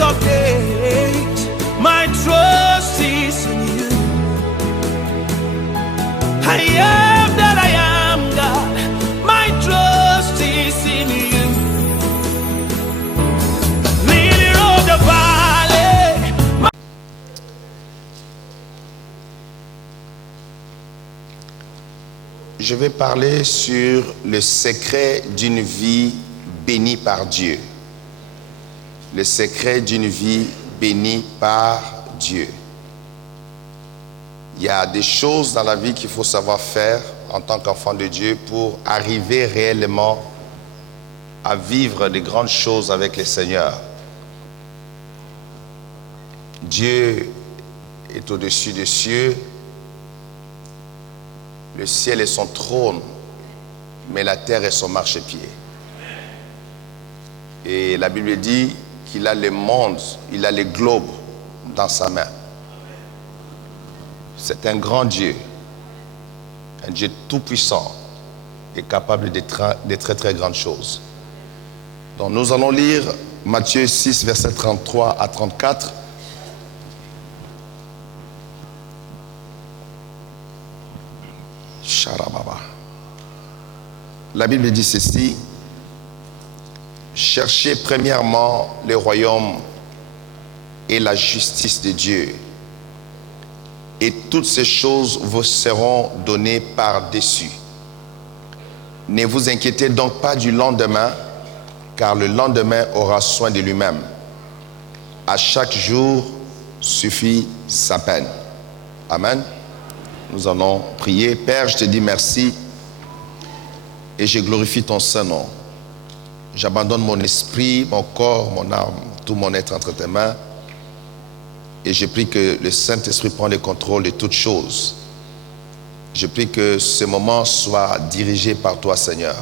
update. My trust is in you. I am that I am, God. My trust is in you. Lily of the valley. Je vais parler sur le secret d'une vie bénie par Dieu. Le secret d'une vie bénie par Dieu. Il y a des choses dans la vie qu'il faut savoir faire en tant qu'enfant de Dieu pour arriver réellement à vivre de grandes choses avec le Seigneur. Dieu est au-dessus des cieux. Le ciel est son trône, mais la terre est son marchepied. Et la Bible dit qu'il a le monde, il a le globe dans sa main. C'est un grand Dieu, un Dieu tout-puissant et capable de très très grandes choses. Donc nous allons lire Matthieu 6, versets 33 à 34. La Bible dit ceci: cherchez premièrement le royaume et la justice de Dieu, et toutes ces choses vous seront données par-dessus. Ne vous inquiétez donc pas du lendemain, car le lendemain aura soin de lui-même. À chaque jour suffit sa peine. Amen. Nous allons prier. Père, je te dis merci et je glorifie ton Saint-Nom. J'abandonne mon esprit, mon corps, mon âme, tout mon être entre tes mains. Et je prie que le Saint-Esprit prenne le contrôle de toutes choses. Je prie que ce moment soit dirigé par toi, Seigneur.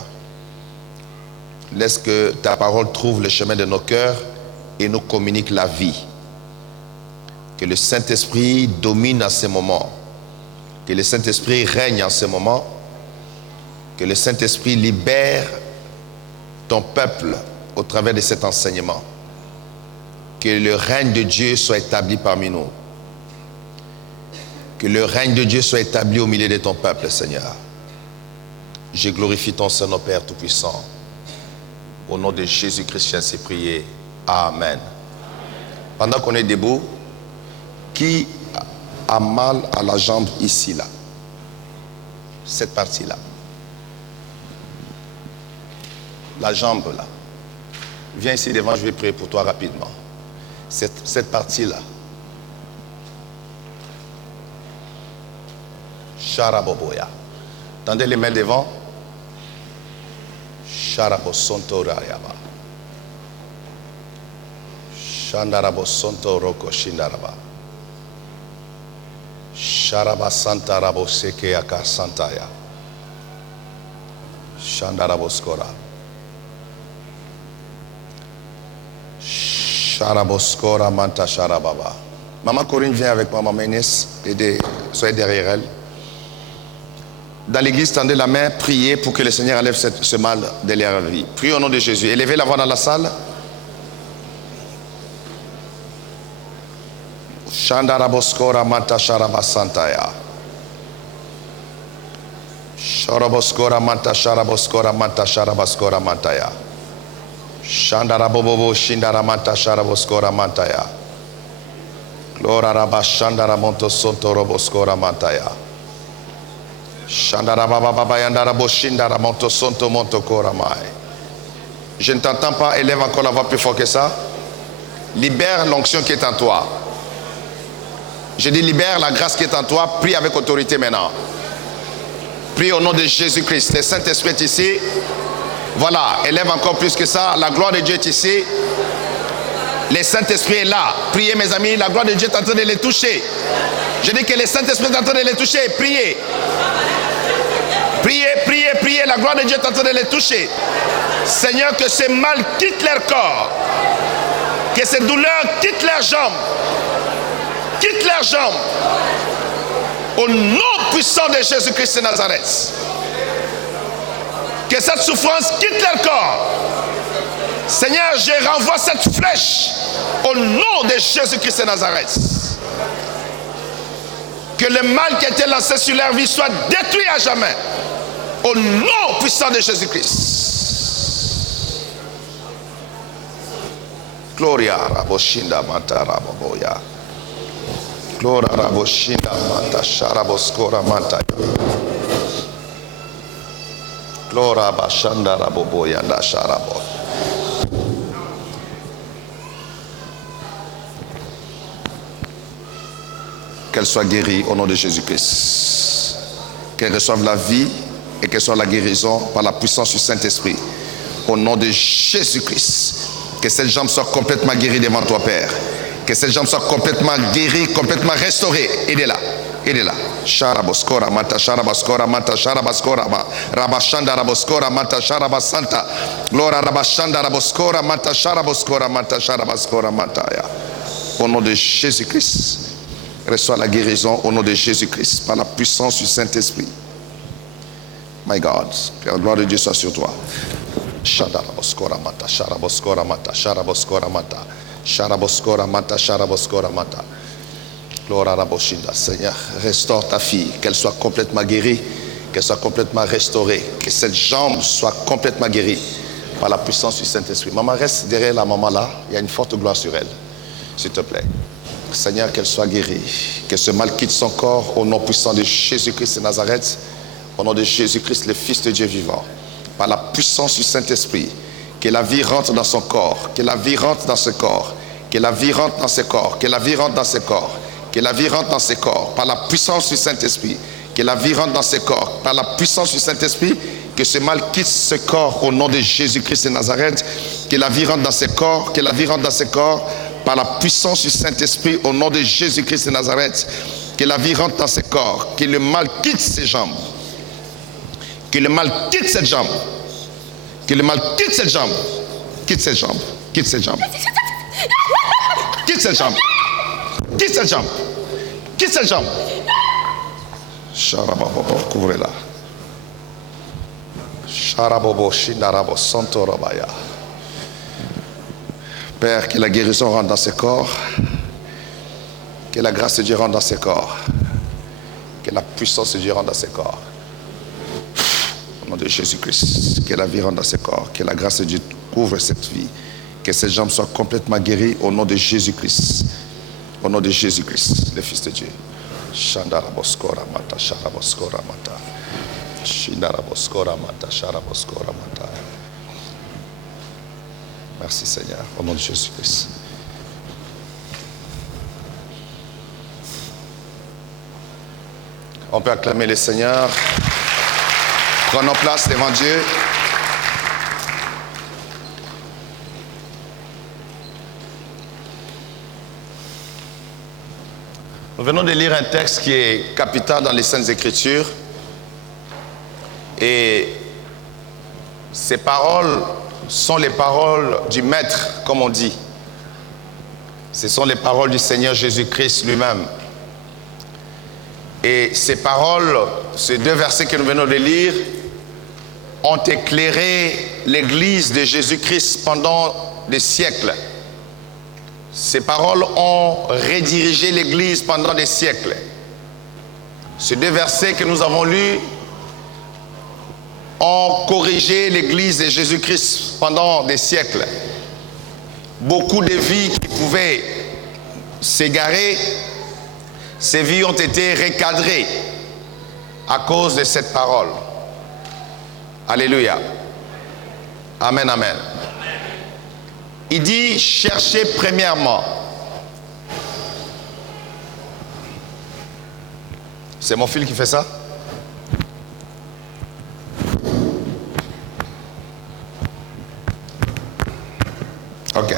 Laisse que ta parole trouve le chemin de nos cœurs et nous communique la vie. Que le Saint-Esprit domine en ce moment. Que le Saint-Esprit règne en ce moment. Que le Saint-Esprit libère ton peuple au travers de cet enseignement. Que le règne de Dieu soit établi parmi nous. Que le règne de Dieu soit établi au milieu de ton peuple, Seigneur. Je glorifie ton Saint-Nom, Père Tout-Puissant. Au nom de Jésus-Christ, ainsi prié. Amen. Pendant qu'on est debout, qui a mal à la jambe ici, là? Cette partie-là. La jambe, là. Viens ici devant, je vais prier pour toi rapidement. Cette partie-là. Sharaboboya. Tendez les mains devant. Sharabosontorayaba. Shandarabosontoroko shindaraba. Sharabasantarabosekeaka santaya. Shandaraboskora. Sharaboskora manta sharababa. Maman Corinne vient avec moi, maman Inès, soyez derrière elle. Dans l'église, tendez la main, priez pour que le Seigneur enlève ce mal de leur vie. Priez au nom de Jésus. Élevez la voix dans la salle. Shandaraboskora manta sharabasantaya. Sharaboskora manta sharaboskora manta sharabaskora mantaya. Shandarabobobo shindaramanta sharaboskora mantaya. Glora raba shandaramonto sonto roboskora mantaya. Shandarababa yandarabo shindaramonto sonto monto koramai. Je ne t'entends pas, élève encore la voix plus fort que ça. Libère l'onction qui est en toi. Je dis libère la grâce qui est en toi. Prie avec autorité maintenant. Prie au nom de Jésus-Christ. Le Saint-Esprit est ici. Voilà, élève encore plus que ça. La gloire de Dieu est ici. Le Saint-Esprit est là. Priez mes amis, la gloire de Dieu est en train de les toucher. Je dis que le Saint-Esprit est en train de les toucher. Priez. Priez, priez, priez. La gloire de Dieu est en train de les toucher. Seigneur, que ce mal quitte leur corps. Que ces douleurs quittent leurs jambes. Quitte leurs jambes. Au nom puissant de Jésus-Christ de Nazareth. Que cette souffrance quitte leur corps. Seigneur, je renvoie cette flèche au nom de Jésus-Christ de Nazareth. Que le mal qui a été lancé sur leur vie soit détruit à jamais. Au nom puissant de Jésus-Christ. Gloria raboshinda mata raboboya. Gloria raboshinda mata sharaboskora mata. Gloria bashanda raboboya da sharabo. Qu'elle soit guérie au nom de Jésus-Christ. Qu'elle reçoive la vie et qu'elle soit la guérison par la puissance du Saint-Esprit. Au nom de Jésus-Christ. Que cette jambe soit complètement guérie devant toi, Père. Que cette jambe soit complètement guérie, complètement restaurée. Aidez-la. Aidez-la. Sharaboskora mata sharabaskora mata sharabaskora ma rabashanda raboskora mata sharabasanta. Gloria rabashanda raboskora mata sharaboskora mata sharabaskora mata ya. Au nom de Jésus-Christ. Reçois la guérison au nom de Jésus-Christ par la puissance du Saint-Esprit. My God, que la gloire de Dieu soit sur toi. Sharaboskora mata, sharaboskora mata, sharaboskora mata, sharaboskora mata, sharaboskora mata. Gloire à Raboshinda. Seigneur, restaure ta fille, qu'elle soit complètement guérie, qu'elle soit complètement restaurée, que cette jambe soit complètement guérie par la puissance du Saint-Esprit. Maman, reste derrière la maman là, il y a une forte gloire sur elle. S'il te plaît. Seigneur, qu'elle soit guérie, que ce mal quitte son corps au nom puissant de Jésus-Christ de Nazareth, au nom de Jésus-Christ, le Fils de Dieu vivant, par la puissance du Saint-Esprit, que la vie rentre dans son corps, que la vie rentre dans ce corps, que la vie rentre dans ce corps, que la vie rentre dans ce corps, que la vie rentre dans ce corps, par la puissance du Saint-Esprit, que la vie rentre dans ce corps, par la puissance du Saint-Esprit, que ce mal quitte ce corps au nom de Jésus-Christ de Nazareth, que la vie rentre dans ce corps, que la vie rentre dans ce corps, par la puissance du Saint-Esprit, au nom de Jésus-Christ de Nazareth, que la vie rentre dans ses corps, que le mal quitte ses jambes, que le mal quitte cette jambe, que le mal quitte cette jambe, quitte cette jambe, quitte cette jambe, quitte cette jambe, quitte cette jambe, quitte cette jambe. Sharabobo, couvrez-la. Sharabobo, Shindarabo, Santorabaya. Père, que la guérison rentre dans ses corps, que la grâce de Dieu rentre dans ses corps, que la puissance de Dieu rentre dans ses corps. Au nom de Jésus-Christ, que la vie rentre dans ses corps, que la grâce de Dieu couvre cette vie, que cette jambe soit complètement guérie au nom de Jésus-Christ. Au nom de Jésus-Christ, le Fils de Dieu. Shandaraboskora mata, sharaboskora mata, shindaraboskora mata, sharaboskora mata. Merci Seigneur, au nom de Jésus-Christ. On peut acclamer le Seigneur. Prenons place devant Dieu. Nous venons de lire un texte qui est capital dans les Saintes Écritures. Et ces paroles sont les paroles du Maître, comme on dit. Ce sont les paroles du Seigneur Jésus-Christ lui-même. Et ces paroles, ces deux versets que nous venons de lire, ont éclairé l'Église de Jésus-Christ pendant des siècles. Ces paroles ont redirigé l'Église pendant des siècles. Ces deux versets que nous avons lus ont corrigé l'Église de Jésus-Christ pendant des siècles. Beaucoup de vies qui pouvaient s'égarer, ces vies ont été recadrées à cause de cette parole. Alléluia. Amen, amen. Il dit, cherchez premièrement. C'est mon fil qui fait ça? Ok.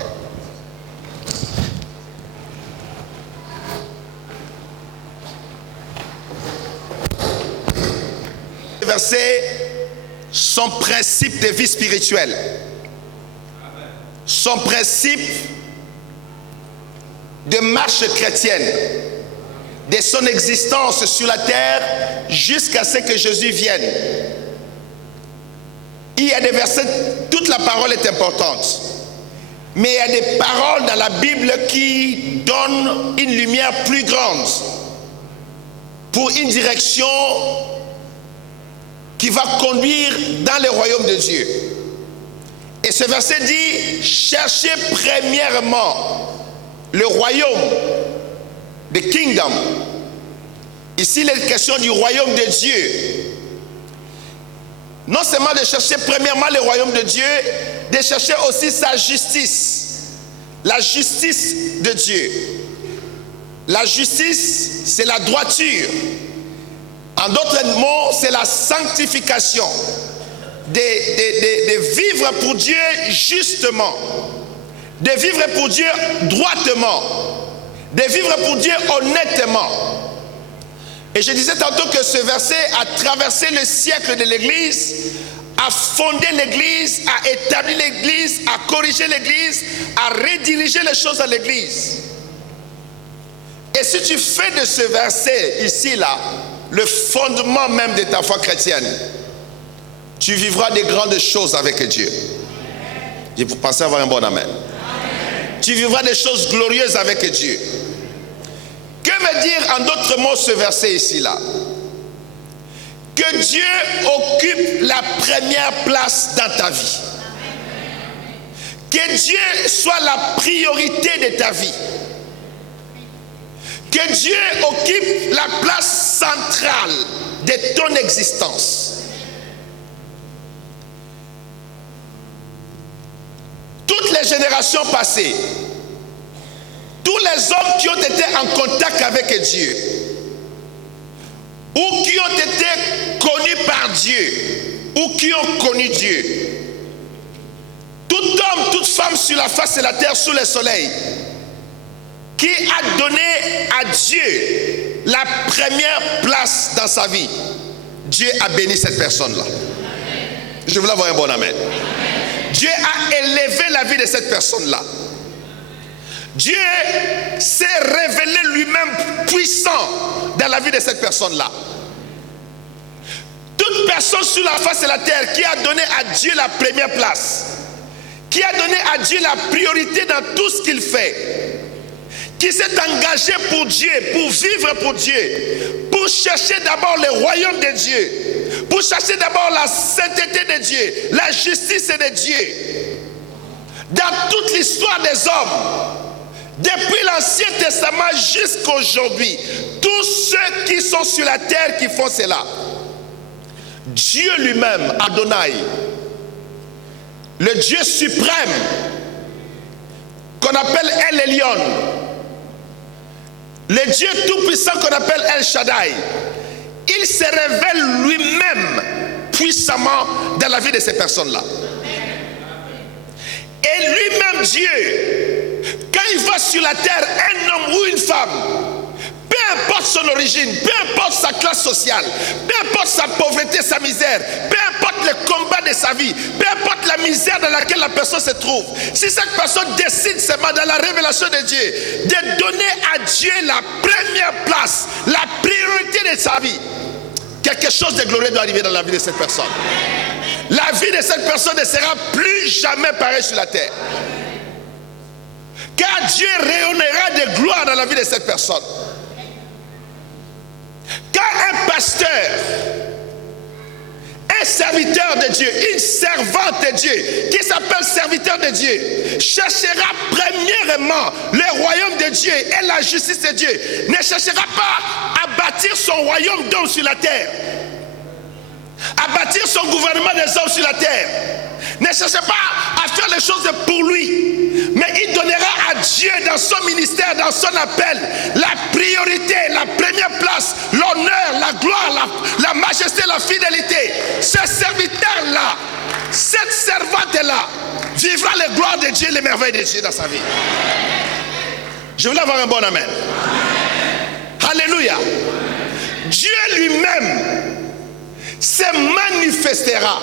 Les versets sont principes de vie spirituelle. Son principe de marche chrétienne, de son existence sur la terre jusqu'à ce que Jésus vienne. Il y a des versets, toute la parole est importante. Mais il y a des paroles dans la Bible qui donnent une lumière plus grande pour une direction qui va conduire dans le royaume de Dieu. Et ce verset dit, cherchez premièrement le royaume, the kingdom. Ici, il est question du royaume de Dieu. Non seulement de chercher premièrement le royaume de Dieu, de chercher aussi sa justice. La justice de Dieu. La justice, c'est la droiture. En d'autres mots, c'est la sanctification. De vivre pour Dieu justement. De vivre pour Dieu droitement. De vivre pour Dieu honnêtement. Et je disais tantôt que ce verset a traversé le siècle de l'Église, a fondé l'Église, a établi l'Église, a corrigé l'Église, a redirigé les choses à l'Église. Et si tu fais de ce verset ici, là, le fondement même de ta foi chrétienne, tu vivras de grandes choses avec Dieu. Et vous pensez avoir un bon amen. Tu vivras des choses glorieuses avec Dieu. Que veut dire en d'autres mots ce verset ici-là? Que Dieu occupe la première place dans ta vie. Que Dieu soit la priorité de ta vie. Que Dieu occupe la place centrale de ton existence. Toutes les générations passées, tous les hommes qui ont été en contact avec Dieu, ou qui ont été connus par Dieu, ou qui ont connu Dieu, tout homme, toute femme sur la face de la terre, sous le soleil, qui a donné à Dieu la première place dans sa vie, Dieu a béni cette personne-là. Je voulais avoir un bon amen. Dieu a élevé la vie de cette personne-là. Dieu s'est révélé lui-même puissant dans la vie de cette personne-là. Toute personne sur la face de la terre qui a donné à Dieu la première place, qui a donné à Dieu la priorité dans tout ce qu'il fait, qui s'est engagé pour Dieu, pour vivre pour Dieu, pour chercher d'abord le royaume de Dieu, pour chercher d'abord la sainteté de Dieu, la justice de Dieu. Dans toute l'histoire des hommes, depuis l'Ancien Testament jusqu'à aujourd'hui, tous ceux qui sont sur la terre qui font cela, Dieu lui-même, Adonai, le Dieu suprême, qu'on appelle El Elyon, le Dieu tout-puissant qu'on appelle El Shaddai, il se révèle lui-même puissamment dans la vie de ces personnes-là. Et lui-même Dieu, quand il va sur la terre, un homme ou une femme, peu importe son origine, peu importe sa classe sociale, peu importe sa pauvreté, sa misère, peu importe le combat de sa vie, peu importe la misère dans laquelle la personne se trouve, si cette personne décide seulement dans la révélation de Dieu de donner à Dieu la première place, la priorité de sa vie, quelque chose de glorieux doit arriver dans la vie de cette personne. La vie de cette personne ne sera plus jamais pareille sur la terre. Car Dieu rayonnera de gloire dans la vie de cette personne. Car un pasteur, un serviteur de Dieu, une servante de Dieu, qui s'appelle serviteur de Dieu, cherchera premièrement le royaume de Dieu et la justice de Dieu. Ne cherchera pas à bâtir son royaume d'hommes sur la terre, à bâtir son gouvernement des hommes sur la terre. Ne cherchez pas à faire les choses pour lui, mais il donnera à Dieu dans son ministère, dans son appel, la priorité, la première place, l'honneur, la gloire, la majesté, la fidélité. Ce serviteur-là, cette servante-là, vivra les gloires de Dieu, les merveilles de Dieu dans sa vie. Je voulais avoir un bon amen. Alléluia. Dieu lui-même se manifestera.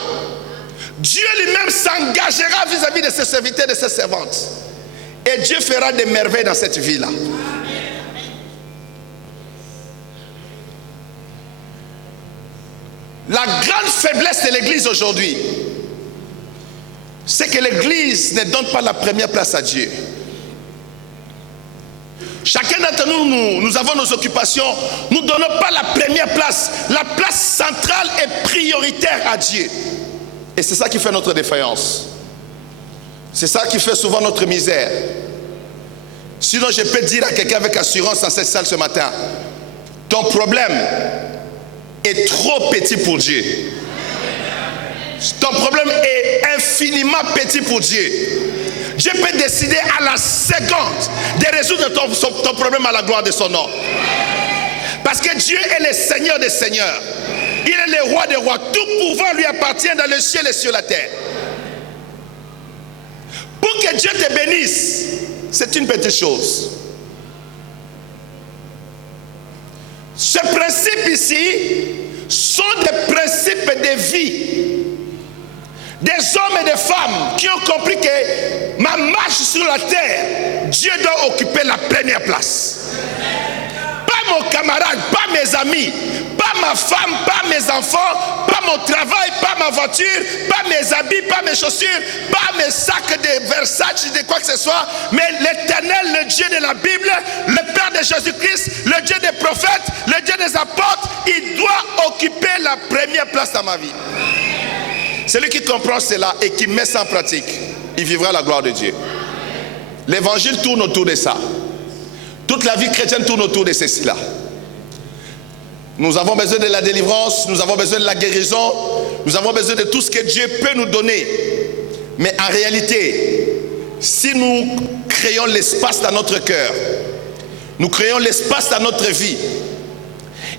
Dieu lui-même s'engagera vis-à-vis de ses serviteurs et de ses servantes. Et Dieu fera des merveilles dans cette vie-là. La grande faiblesse de l'Église aujourd'hui, c'est que l'Église ne donne pas la première place à Dieu. Chacun d'entre nous, nous avons nos occupations. Nous ne donnons pas la première place. La place centrale est prioritaire à Dieu. Et c'est ça qui fait notre défaillance. C'est ça qui fait souvent notre misère. Sinon, je peux dire à quelqu'un avec assurance dans cette salle ce matin, ton problème est trop petit pour Dieu. Ton problème est infiniment petit pour Dieu. Dieu peut décider à la seconde de résoudre ton problème à la gloire de son nom. Parce que Dieu est le Seigneur des Seigneurs. Il est le Roi des Rois. Tout pouvoir lui appartient dans le ciel et sur la terre. Pour que Dieu te bénisse, c'est une petite chose. Ce principe ici sont des principes de vie. Des hommes et des femmes qui ont compris que ma marche sur la terre, Dieu doit occuper la première place. Pas mon camarade, pas mes amis, pas ma femme, pas mes enfants, pas mon travail, pas ma voiture, pas mes habits, pas mes chaussures, pas mes sacs de Versace, de quoi que ce soit, mais l'Éternel, le Dieu de la Bible, le Père de Jésus-Christ, le Dieu des prophètes, le Dieu des apôtres, il doit occuper la première place dans ma vie. Celui qui comprend cela et qui met ça en pratique, il vivra la gloire de Dieu. L'évangile tourne autour de ça. Toute la vie chrétienne tourne autour de ceci-là. Nous avons besoin de la délivrance, nous avons besoin de la guérison, nous avons besoin de tout ce que Dieu peut nous donner. Mais en réalité, si nous créons l'espace dans notre cœur, nous créons l'espace dans notre vie,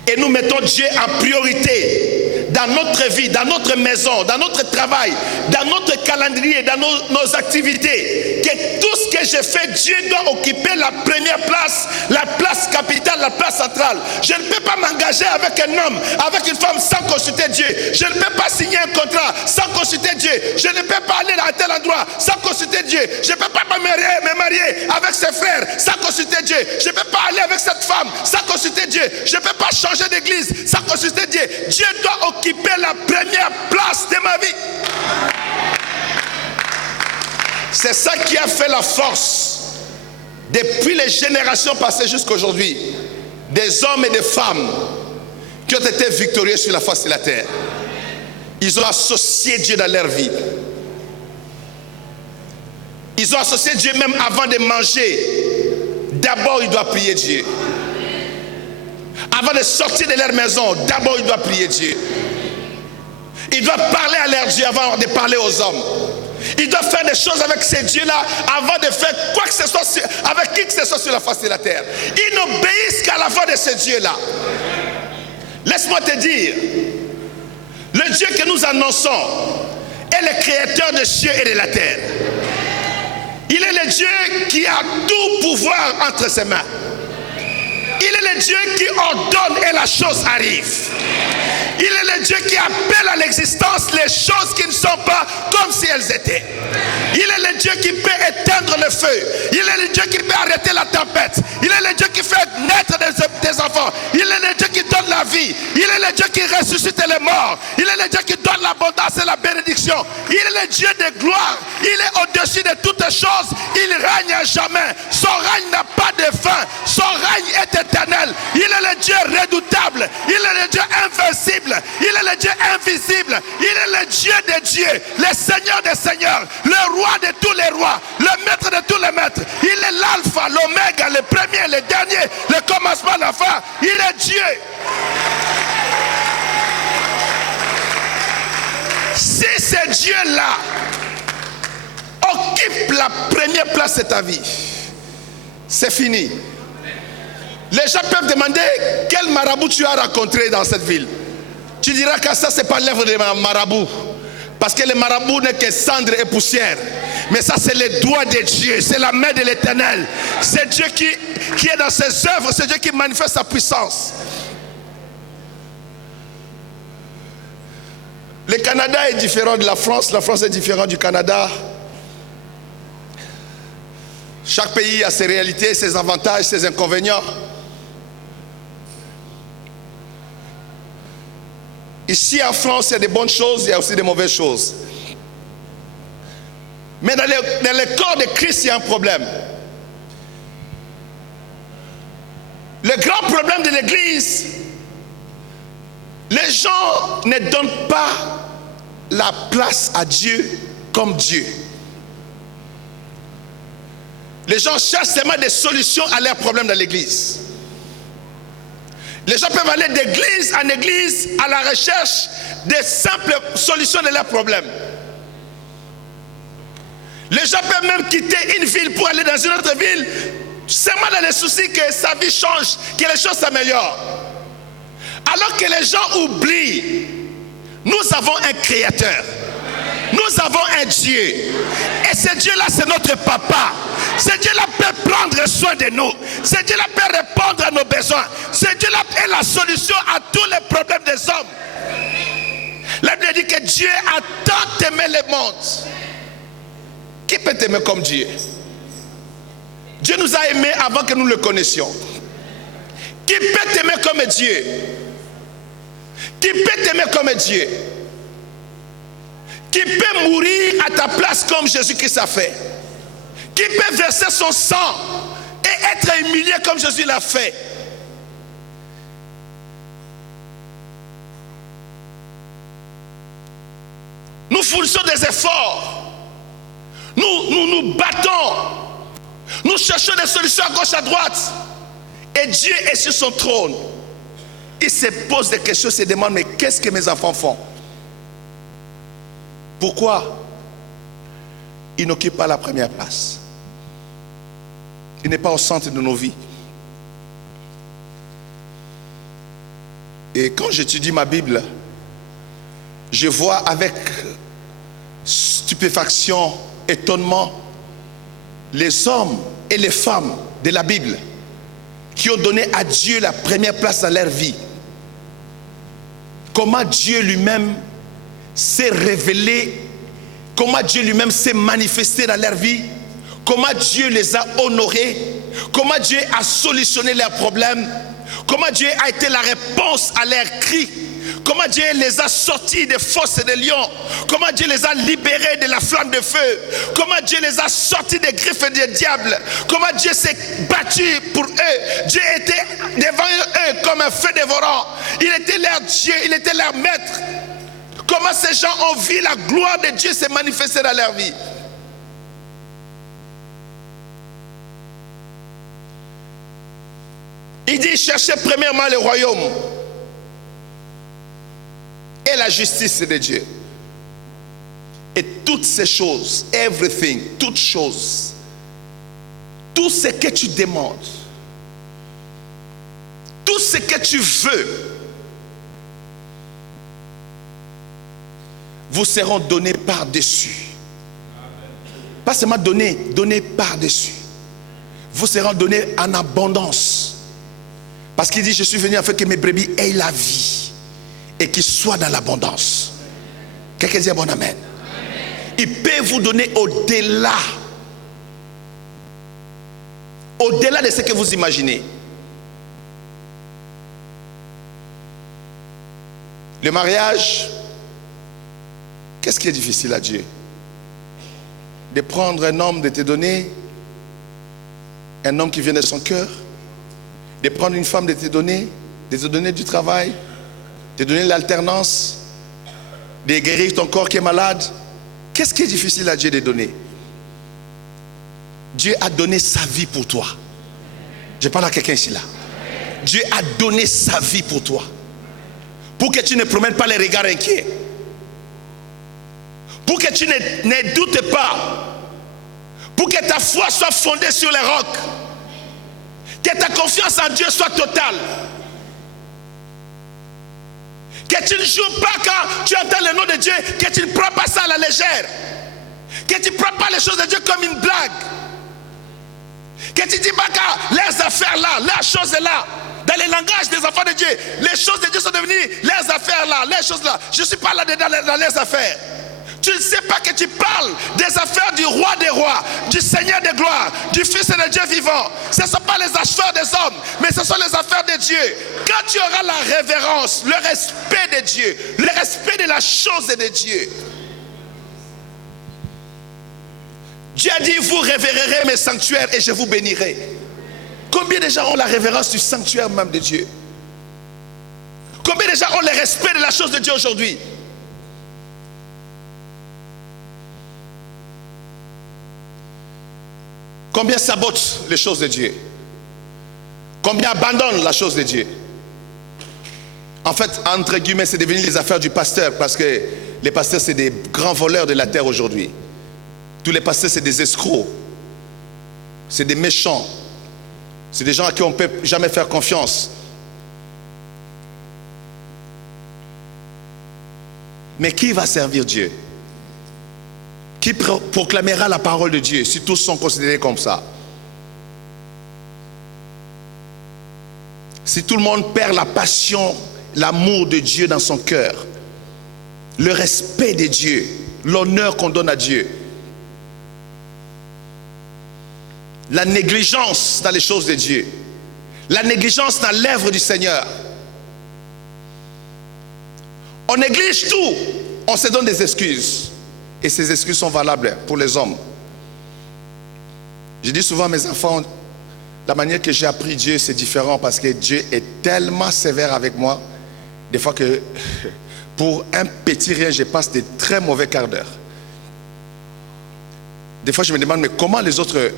et nous mettons Dieu en priorité dans notre vie, dans notre maison, dans notre travail, dans notre calendrier, dans nos activités, que tout ce que je fais, Dieu doit occuper la première place, la place capitale, la place centrale. Je ne peux pas m'engager avec un homme, avec une femme sans consulter Dieu. Je ne peux pas signer un contrat sans consulter Dieu. Je ne peux pas aller à tel endroit sans consulter Dieu. Je ne peux pas me marier avec ses frères sans consulter Dieu. Je ne peux pas aller avec cette femme sans consulter Dieu. Je ne peux pas changer d'église sans consulter Dieu. Dieu doit occuper la première place de ma vie. C'est ça qui a fait la force depuis les générations passées jusqu'à aujourd'hui des hommes et des femmes qui ont été victorieux sur la face de la terre. Ils ont associé Dieu dans leur vie. Ils ont associé Dieu même avant de manger. D'abord, ils doivent prier Dieu. Avant de sortir de leur maison, d'abord ils doivent prier Dieu. Ils doivent parler à leur Dieu avant de parler aux hommes. Ils doivent faire des choses avec ces dieux-là avant de faire quoi que ce soit avec qui que ce soit sur la face de la terre. Ils n'obéissent qu'à la voix de ces dieux-là. Laisse-moi te dire, le Dieu que nous annonçons est le créateur des cieux et de la terre. Il est le Dieu qui a tout pouvoir entre ses mains. Il est le Dieu qui ordonne et la chose arrive. Il est le Dieu qui appelle à l'existence les choses qui ne sont pas comme si elles étaient. Il est le Dieu qui peut éteindre le feu. Il est le Dieu qui peut arrêter la tempête. Il est le Dieu qui fait naître des enfants. Il est le Dieu qui donne la vie. Il est le Dieu qui ressuscite les morts. Il est le Dieu qui donne l'abondance et la bénédiction. Il est le Dieu de gloire. Il est au-dessus de toutes choses. Il règne à jamais. Son règne n'a pas de fin. Son règne est éternel. Il est le Dieu redoutable. Il est le Dieu invincible. Il est le Dieu invisible. Il est le Dieu des dieux, le Seigneur des seigneurs, le roi de tous les rois, le maître de tous les maîtres. Il est l'alpha, l'oméga, le premier, le dernier, le commencement, la fin. Il est Dieu. Si ce Dieu-là occupe la première place de ta vie, c'est fini. Les gens peuvent demander quel marabout tu as rencontré dans cette ville. Tu diras que ça, c'est pas l'œuvre de marabout. Parce que le marabout n'est que cendre et poussière. Mais ça, c'est les doigts de Dieu. C'est la main de l'Éternel. C'est Dieu qui est dans ses œuvres. C'est Dieu qui manifeste sa puissance. Le Canada est différent de la France. La France est différente du Canada. Chaque pays a ses réalités, ses avantages, ses inconvénients. Ici en France, il y a des bonnes choses, il y a aussi des mauvaises choses. Mais dans le corps de Christ, il y a un problème. Le grand problème de l'église, les gens ne donnent pas la place à Dieu comme Dieu. Les gens cherchent seulement des solutions à leurs problèmes dans l'église. Les gens peuvent aller d'église en église à la recherche des simples solutions de leurs problèmes. Les gens peuvent même quitter une ville pour aller dans une autre ville, seulement dans le souci que sa vie change, que les choses s'améliorent. Alors que les gens oublient, nous avons un créateur. Nous avons un Dieu. Et ce Dieu-là, c'est notre papa. Ce Dieu-là peut prendre soin de nous. Ce Dieu-là peut répondre à nos besoins. Ce Dieu-là est la solution à tous les problèmes des hommes. La Bible dit que Dieu a tant aimé le monde. Qui peut t'aimer comme Dieu? Dieu nous a aimés avant que nous le connaissions. Qui peut t'aimer comme Dieu? Qui peut t'aimer comme Dieu? Qui peut mourir à ta place comme Jésus-Christ a fait? Qui peut verser son sang et être humilié comme Jésus l'a fait? Nous fournissons des efforts. Nous battons. Nous cherchons des solutions à gauche, à droite. Et Dieu est sur son trône. Il se pose des questions, il se demande, mais qu'est-ce que mes enfants font? Pourquoi il n'occupe pas la première place? Il n'est pas au centre de nos vies. Et quand j'étudie ma Bible, je vois avec stupéfaction, étonnement, les hommes et les femmes de la Bible qui ont donné à Dieu la première place dans leur vie. Comment Dieu lui-même s'est révélé, comment Dieu lui-même s'est manifesté dans leur vie, comment Dieu les a honorés, comment Dieu a solutionné leurs problèmes, comment Dieu a été la réponse à leurs cris, comment Dieu les a sortis des fosses des lions, comment Dieu les a libérés de la flamme de feu, comment Dieu les a sortis des griffes des diables, comment Dieu s'est battu pour eux. Dieu était devant eux comme un feu dévorant. Il était leur Dieu, il était leur maître. Comment ces gens ont vu la gloire de Dieu se manifester dans leur vie. Il dit, cherchez premièrement le royaume et la justice de Dieu. Et toutes ces choses, everything, toutes choses, tout ce que tu demandes, tout ce que tu veux, vous seront donnés par-dessus. Pas seulement donnés par-dessus. Vous seront donnés en abondance. Parce qu'il dit, je suis venu afin que mes brebis aient la vie et qu'ils soient dans l'abondance. Quelqu'un dit bon amen. Il peut vous donner au-delà. Au-delà de ce que vous imaginez. Le mariage, qu'est-ce qui est difficile à Dieu? De prendre un homme, de te donner un homme qui vient de son cœur, de prendre une femme, de te donner du travail, de te donner l'alternance, de guérir ton corps qui est malade. Qu'est-ce qui est difficile à Dieu de donner? Dieu a donné sa vie pour toi. Je parle à quelqu'un ici là. Dieu a donné sa vie pour toi. Pour que tu ne promènes pas les regards inquiets. Pour que tu ne doutes pas. Pour que ta foi soit fondée sur les rocs. Que ta confiance en Dieu soit totale. Que tu ne joues pas quand tu entends le nom de Dieu. Que tu ne prends pas ça à la légère. Que tu ne prends pas les choses de Dieu comme une blague. Que tu ne dis pas que les affaires là, les choses là, dans les langages des enfants de Dieu, les choses de Dieu sont devenues les affaires là, les choses là. Je ne suis pas là dedans dans les affaires. Tu ne sais pas que tu parles des affaires du roi des rois, du Seigneur des gloires, du Fils de Dieu vivant. Ce ne sont pas les affaires des hommes, mais ce sont les affaires de Dieu. Quand tu auras la révérence, le respect de Dieu, le respect de la chose de Dieu, Dieu a dit, vous révérerez mes sanctuaires et je vous bénirai. Combien de gens ont la révérence du sanctuaire même de Dieu? Combien de gens ont le respect de la chose de Dieu aujourd'hui? Combien sabotent les choses de Dieu? Combien abandonnent la chose de Dieu? En fait, entre guillemets, c'est devenu les affaires du pasteur, parce que les pasteurs, c'est des grands voleurs de la terre aujourd'hui. Tous les pasteurs, c'est des escrocs. C'est des méchants. C'est des gens à qui on ne peut jamais faire confiance. Mais qui va servir Dieu? Qui proclamera la parole de Dieu si tous sont considérés comme ça? Si tout le monde perd la passion, l'amour de Dieu dans son cœur, le respect de Dieu, l'honneur qu'on donne à Dieu, la négligence dans les choses de Dieu, la négligence dans l'œuvre du Seigneur. On néglige tout, on se donne des excuses. Et ces excuses sont valables pour les hommes. Je dis souvent à mes enfants, la manière que j'ai appris Dieu, c'est différent parce que Dieu est tellement sévère avec moi, des fois que pour un petit rien, je passe des très mauvais quarts d'heure. Des fois, je me demande, mais comment les autres,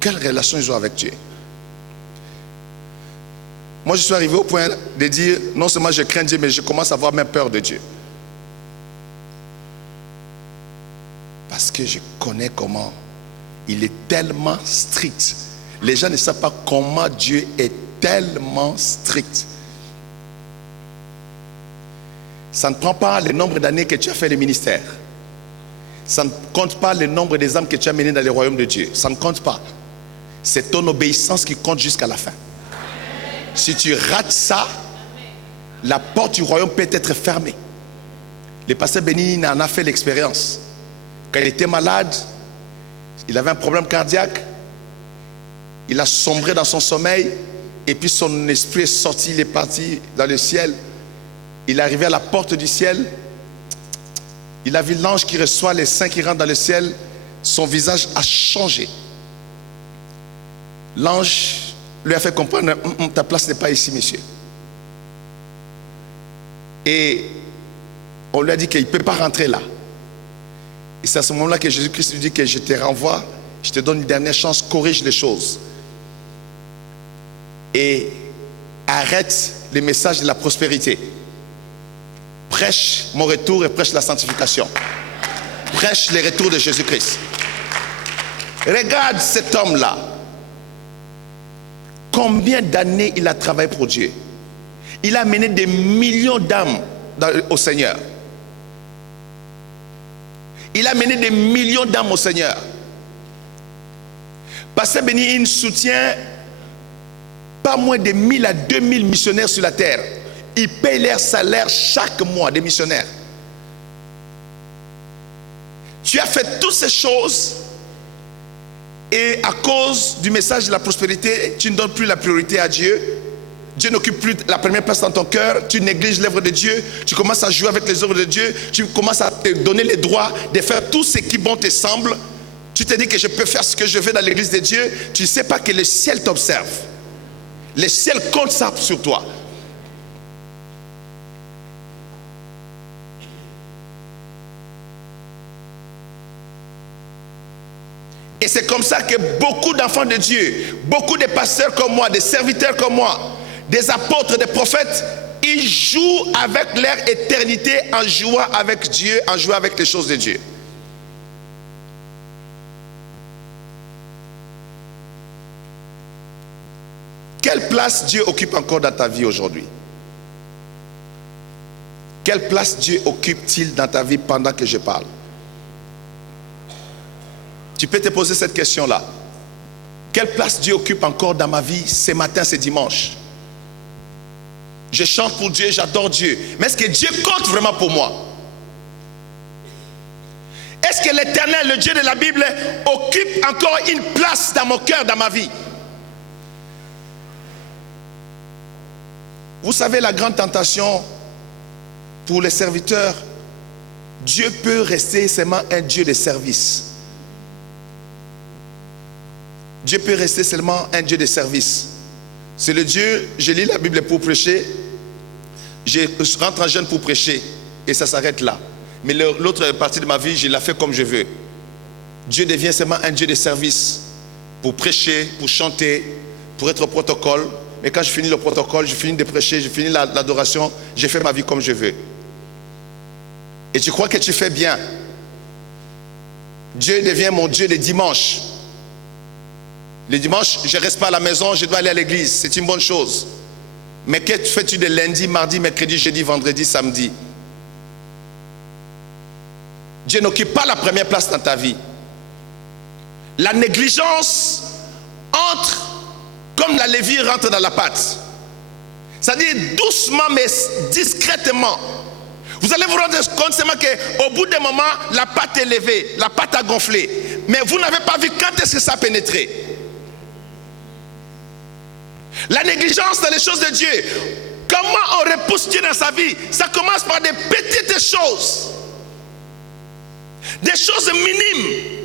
quelle relation ils ont avec Dieu? Moi, je suis arrivé au point de dire, non seulement je crains Dieu, mais je commence à avoir même peur de Dieu. Parce que je connais comment il est tellement strict. Les gens ne savent pas comment Dieu est tellement strict. Ça ne prend pas le nombre d'années que tu as fait le ministère. Ça ne compte pas le nombre des âmes que tu as menées dans le royaume de Dieu. Ça ne compte pas. C'est ton obéissance qui compte jusqu'à la fin. Si tu rates ça, la porte du royaume peut être fermée. Le pasteur Béni en a fait l'expérience. Quand il était malade, il avait un problème cardiaque, il a sombré dans son sommeil, et puis son esprit est sorti, il est parti dans le ciel. Il est arrivé à la porte du ciel, il a vu l'ange qui reçoit les saints qui rentrent dans le ciel, son visage a changé. L'ange lui a fait comprendre, ta place n'est pas ici, monsieur. Et on lui a dit qu'il ne peut pas rentrer là. Et c'est à ce moment-là que Jésus-Christ lui dit que je te renvoie, je te donne une dernière chance, corrige les choses. Et arrête les messages de la prospérité. Prêche mon retour et prêche la sanctification. Prêche les retours de Jésus-Christ. Regarde cet homme-là. Combien d'années il a travaillé pour Dieu? Il a mené des millions d'âmes au Seigneur. Il a mené des millions d'âmes au Seigneur. Pasteur Béni soutient pas moins de 1000 à 2000 missionnaires sur la terre. Il paye leur salaire chaque mois des missionnaires. Tu as fait toutes ces choses et à cause du message de la prospérité, tu ne donnes plus la priorité à Dieu. Dieu n'occupe plus la première place dans ton cœur. Tu négliges l'œuvre de Dieu. Tu commences à jouer avec les œuvres de Dieu. Tu commences à te donner les droits de faire tout ce qui bon te semble. Tu te dis que je peux faire ce que je veux dans l'église de Dieu. Tu ne sais pas que le ciel t'observe. Le ciel compte ça sur toi. Et c'est comme ça que beaucoup d'enfants de Dieu, beaucoup de pasteurs comme moi, des serviteurs comme moi, des apôtres, des prophètes, ils jouent avec leur éternité en jouant avec Dieu, en jouant avec les choses de Dieu. Quelle place Dieu occupe encore dans ta vie aujourd'hui? Quelle place Dieu occupe-t-il dans ta vie pendant que je parle? Tu peux te poser cette question-là. Quelle place Dieu occupe encore dans ma vie ce matin, ce dimanche? Je chante pour Dieu, j'adore Dieu. Mais est-ce que Dieu compte vraiment pour moi? Est-ce que l'Éternel, le Dieu de la Bible, occupe encore une place dans mon cœur, dans ma vie? Vous savez, la grande tentation pour les serviteurs, Dieu peut rester seulement un Dieu de service. Dieu peut rester seulement un Dieu de service. C'est le Dieu, je lis la Bible pour prêcher, je rentre en jeûne pour prêcher, et ça s'arrête là. Mais l'autre partie de ma vie, je la fais comme je veux. Dieu devient seulement un Dieu de service, pour prêcher, pour chanter, pour être au protocole. Mais quand je finis le protocole, je finis de prêcher, je finis l'adoration, je fais ma vie comme je veux. Et tu crois que tu fais bien. Dieu devient mon Dieu les dimanches. Les dimanches, je ne reste pas à la maison, je dois aller à l'église. C'est une bonne chose. Mais que fais-tu de lundi, mardi, mercredi, jeudi, vendredi, samedi? Dieu n'occupe pas la première place dans ta vie. La négligence entre comme la levie rentre dans la pâte. C'est-à-dire doucement mais discrètement. Vous allez vous rendre compte seulement qu'au bout d'un moment, la pâte est levée, la pâte a gonflé. Mais vous n'avez pas vu quand est-ce que ça a pénétré. La négligence dans les choses de Dieu. Comment on repousse Dieu dans sa vie? Ça commence par des petites choses. Des choses minimes.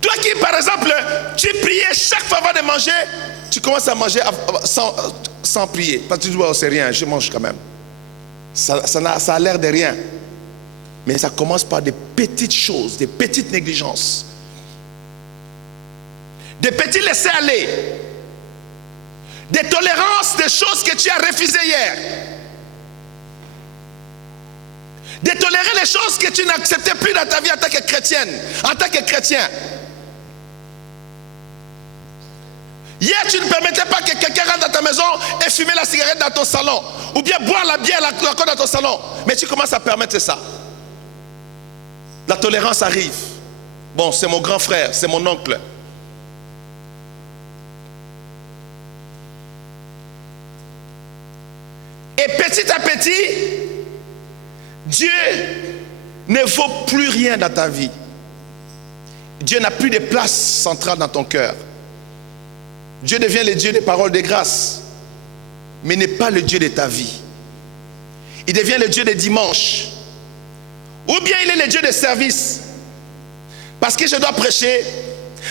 Toi qui, par exemple, tu priais chaque fois avant de manger, tu commences à manger sans prier. Parce que tu dis, oh, c'est rien, je mange quand même. Ça a l'air de rien. Mais ça commence par des petites choses, des petites négligences. Des petits laissés-aller. Des tolérances des choses que tu as refusées hier. De tolérer les choses que tu n'acceptais plus dans ta vie en tant que chrétienne, en tant que chrétien. Hier, tu ne permettais pas que quelqu'un rentre dans ta maison et fumer la cigarette dans ton salon. Ou bien boire la bière encore dans ton salon. Mais tu commences à permettre ça. La tolérance arrive. Bon, c'est mon grand frère, c'est mon oncle. Et petit à petit, Dieu ne vaut plus rien dans ta vie. Dieu n'a plus de place centrale dans ton cœur. Dieu devient le Dieu des paroles de grâce, mais n'est pas le Dieu de ta vie. Il devient le Dieu des dimanches. Ou bien il est le Dieu des services. Parce que je dois prêcher,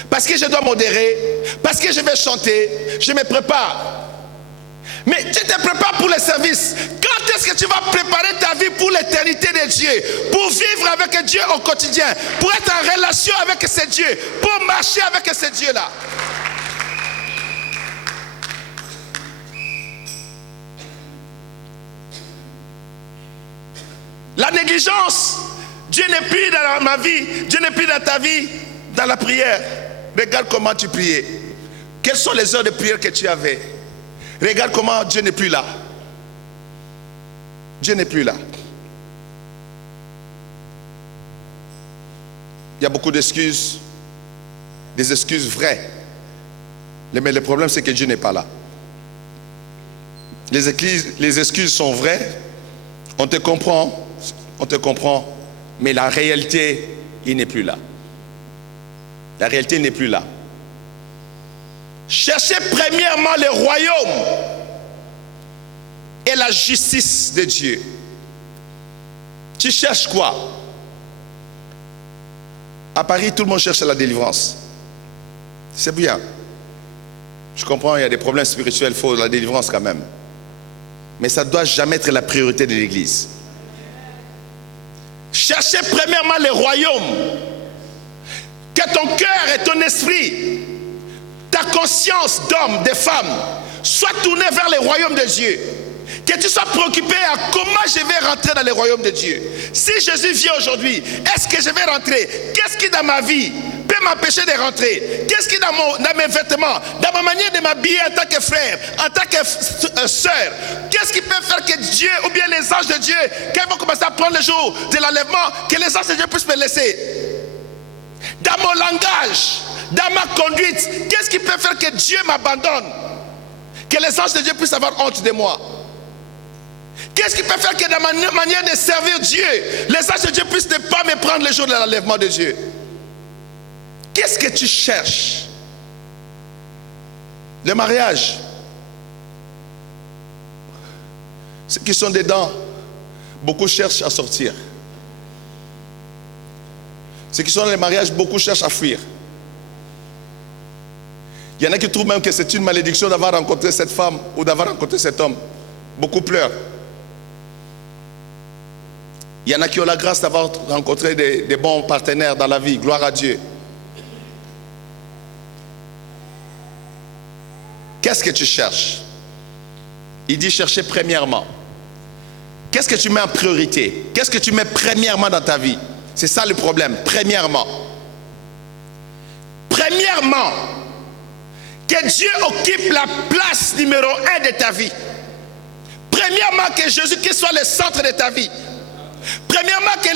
parce que je dois modérer, parce que je vais chanter, je me prépare. Mais tu te prépares pour le service. Quand est-ce que tu vas préparer ta vie pour l'éternité de Dieu? Pour vivre avec Dieu au quotidien. Pour être en relation avec ce Dieu. Pour marcher avec ce Dieu-là. La négligence. Dieu n'est plus dans ma vie. Dieu n'est plus dans ta vie. Dans la prière. Regarde comment tu priais. Quelles sont les heures de prière que tu avais? Regarde comment Dieu n'est plus là. Dieu n'est plus là. Il y a beaucoup d'excuses. Des excuses vraies. Mais le problème c'est que Dieu n'est pas là. Les excuses sont vraies. On te comprend. Mais la réalité, il n'est plus là. La réalité n'est plus là. Cherchez premièrement le royaume et la justice de Dieu. Tu cherches quoi? À Paris, tout le monde cherche la délivrance. C'est bien. Je comprends, il y a des problèmes spirituels, il faut la délivrance quand même. Mais ça ne doit jamais être la priorité de l'Église. Cherchez premièrement le royaume. Que ton cœur et ton esprit, ta conscience d'homme, de femme, soit tournée vers le royaume de Dieu. Que tu sois préoccupé à comment je vais rentrer dans le royaume de Dieu. Si Jésus vient aujourd'hui, est-ce que je vais rentrer? Qu'est-ce qui dans ma vie peut m'empêcher de rentrer? Qu'est-ce qui dans mes vêtements, dans ma manière de m'habiller en tant que frère, en tant que sœur, qu'est-ce qui peut faire que Dieu ou bien les anges de Dieu, quand ils vont commencer à prendre le jour de l'enlèvement, que les anges de Dieu puissent me laisser? Dans mon langage, dans ma conduite, qu'est-ce qui peut faire que Dieu m'abandonne? Que les anges de Dieu puissent avoir honte de moi? Qu'est-ce qui peut faire que dans ma manière de servir Dieu, les anges de Dieu puissent ne pas me prendre le jour de l'enlèvement de Dieu? Qu'est-ce que tu cherches? Le mariage. Ceux qui sont dedans, beaucoup cherchent à sortir. Ceux qui sont dans le mariage, beaucoup cherchent à fuir. Il y en a qui trouvent même que c'est une malédiction d'avoir rencontré cette femme ou d'avoir rencontré cet homme. Beaucoup pleurent. Il y en a qui ont la grâce d'avoir rencontré des bons partenaires dans la vie. Gloire à Dieu. Qu'est-ce que tu cherches? Il dit chercher premièrement. Qu'est-ce que tu mets en priorité? Qu'est-ce que tu mets premièrement dans ta vie? C'est ça le problème. Premièrement. Premièrement, que Dieu occupe la place numéro 1 de ta vie. Premièrement, que Jésus-Christ soit le centre de ta vie. Premièrement, que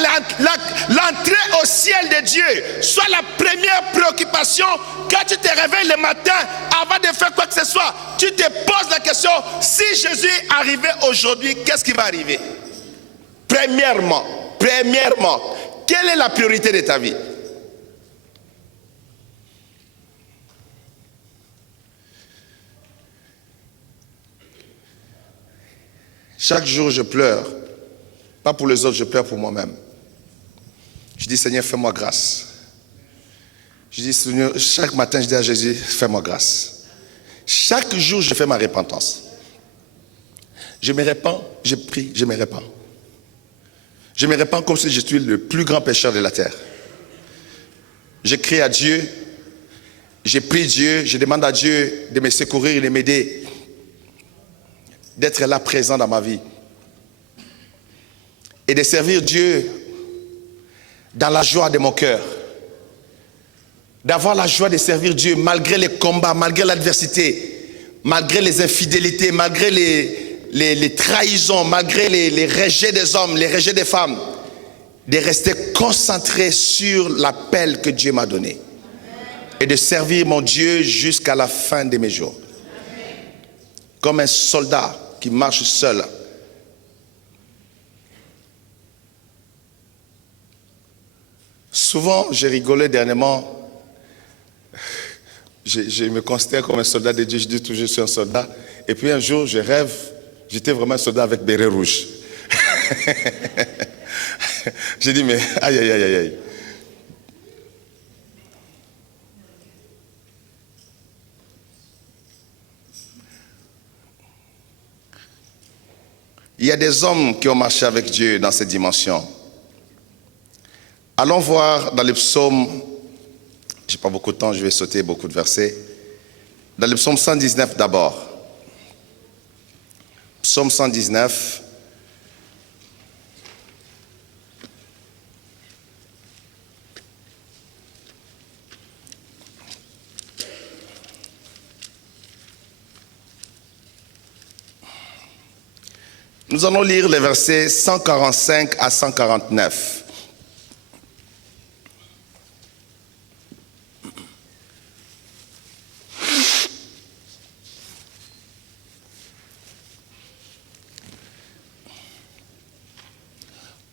l'entrée au ciel de Dieu soit la première préoccupation. Quand tu te réveilles le matin, avant de faire quoi que ce soit, tu te poses la question, si Jésus est arrivé aujourd'hui, qu'est-ce qui va arriver? Premièrement, quelle est la priorité de ta vie? Chaque jour, je pleure. Pas pour les autres, je pleure pour moi-même. Je dis, Seigneur, fais-moi grâce. Je dis, Seigneur, chaque matin, je dis à Jésus, fais-moi grâce. Chaque jour, je fais ma repentance. Je me répands, je prie, je me répands. Je me répands comme si je suis le plus grand pécheur de la terre. Je crie à Dieu, je prie Dieu, je demande à Dieu de me secourir et de m'aider, d'être là présent dans ma vie. Et de servir Dieu dans la joie de mon cœur. D'avoir la joie de servir Dieu malgré les combats, malgré l'adversité, malgré les infidélités, malgré les trahisons, malgré les rejets des hommes, les rejets des femmes. De rester concentré sur l'appel que Dieu m'a donné. Et de servir mon Dieu jusqu'à la fin de mes jours. Comme un soldat qui marche seul. Souvent, j'ai rigolé dernièrement. Je me considère comme un soldat de Dieu. Je dis toujours, je suis un soldat. Et puis un jour, je rêve, j'étais vraiment un soldat avec béret rouge. J'ai dit, mais aïe, aïe, aïe, aïe. Il y a des hommes qui ont marché avec Dieu dans cette dimension. Allons voir dans le psaume, je n'ai pas beaucoup de temps, je vais sauter beaucoup de versets. Dans le psaume 119 d'abord. Psaume 119. Nous allons lire les versets 145 à 149.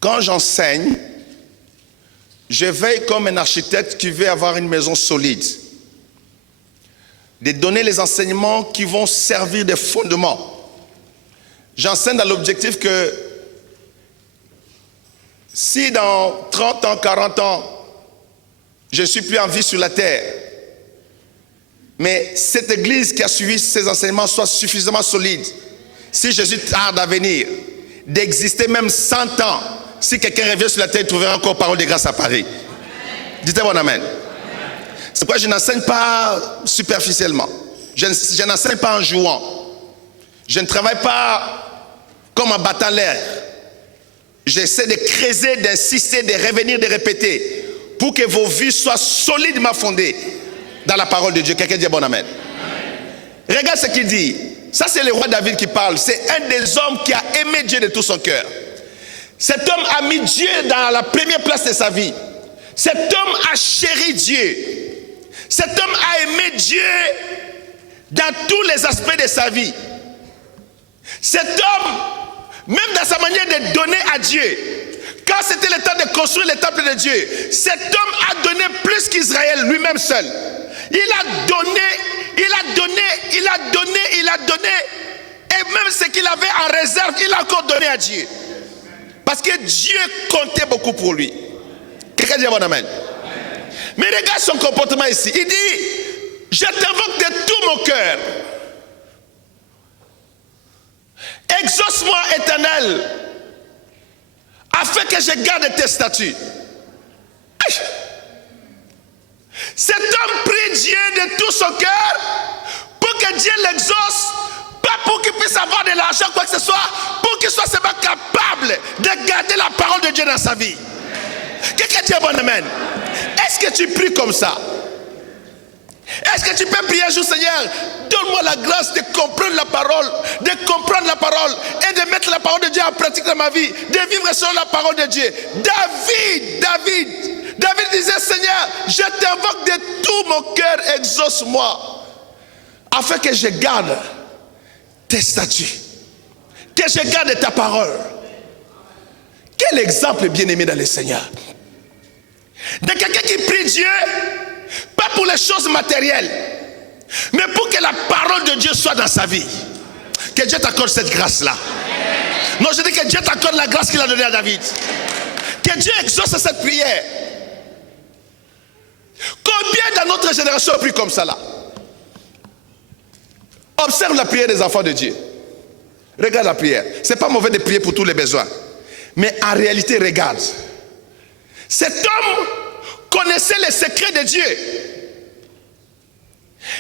Quand j'enseigne, je veille comme un architecte qui veut avoir une maison solide. De donner les enseignements qui vont servir de fondement. J'enseigne dans l'objectif que si dans 30 ans, 40 ans, je ne suis plus en vie sur la terre, mais cette église qui a suivi ces enseignements soit suffisamment solide, si Jésus tarde à venir, d'exister même 100 ans, si quelqu'un revient sur la terre, il trouvera encore parole de grâce à Paris. Dites-moi amen. C'est pourquoi je n'enseigne pas superficiellement. Je n'enseigne pas en jouant. Je ne travaille pas comme en battant l'air. J'essaie de creuser, d'insister, de revenir, de répéter pour que vos vies soient solidement fondées dans la parole de Dieu. Quelqu'un dit bon amen. Regarde ce qu'il dit. Ça, c'est le roi David qui parle. C'est un des hommes qui a aimé Dieu de tout son cœur. Cet homme a mis Dieu dans la première place de sa vie. Cet homme a chéri Dieu. Cet homme a aimé Dieu dans tous les aspects de sa vie. Cet homme, même dans sa manière de donner à Dieu, quand c'était le temps de construire le temple de Dieu, cet homme a donné plus qu'Israël lui-même seul. Il a donné, et même ce qu'il avait en réserve, il a encore donné à Dieu. Parce que Dieu comptait beaucoup pour lui. Quelqu'un dit bon amen. Mais regarde son comportement ici. Il dit, je t'invoque de tout mon cœur. Exauce-moi, Éternel, afin que je garde tes statuts. Aïe. Cet homme prie Dieu de tout son cœur pour que Dieu l'exauce, pas pour qu'il puisse avoir de l'argent, quoi que ce soit, pour qu'il soit seulement capable de garder la parole de Dieu dans sa vie. Quelqu'un dit bon amen. Est-ce que tu pries comme ça? Est-ce que tu peux prier un jour, Seigneur, donne-moi la grâce de comprendre la parole et de mettre la parole de Dieu en pratique dans ma vie, de vivre selon la parole de Dieu. David disait, Seigneur, je t'invoque de tout mon cœur, exauce-moi, afin que je garde tes statuts, que je garde ta parole. Quel exemple bien-aimé dans le Seigneur. De quelqu'un qui prie Dieu, pas pour les choses matérielles, mais pour que la parole de Dieu soit dans sa vie. Que Dieu t'accorde cette grâce-là. Non, je dis que Dieu t'accorde la grâce qu'il a donnée à David. Que Dieu exauce cette prière. Combien dans notre génération ont prié comme ça là? Observe la prière des enfants de Dieu. Regarde la prière. C'est pas mauvais de prier pour tous les besoins. Mais en réalité, regarde. Cet homme connaissait les secrets de Dieu.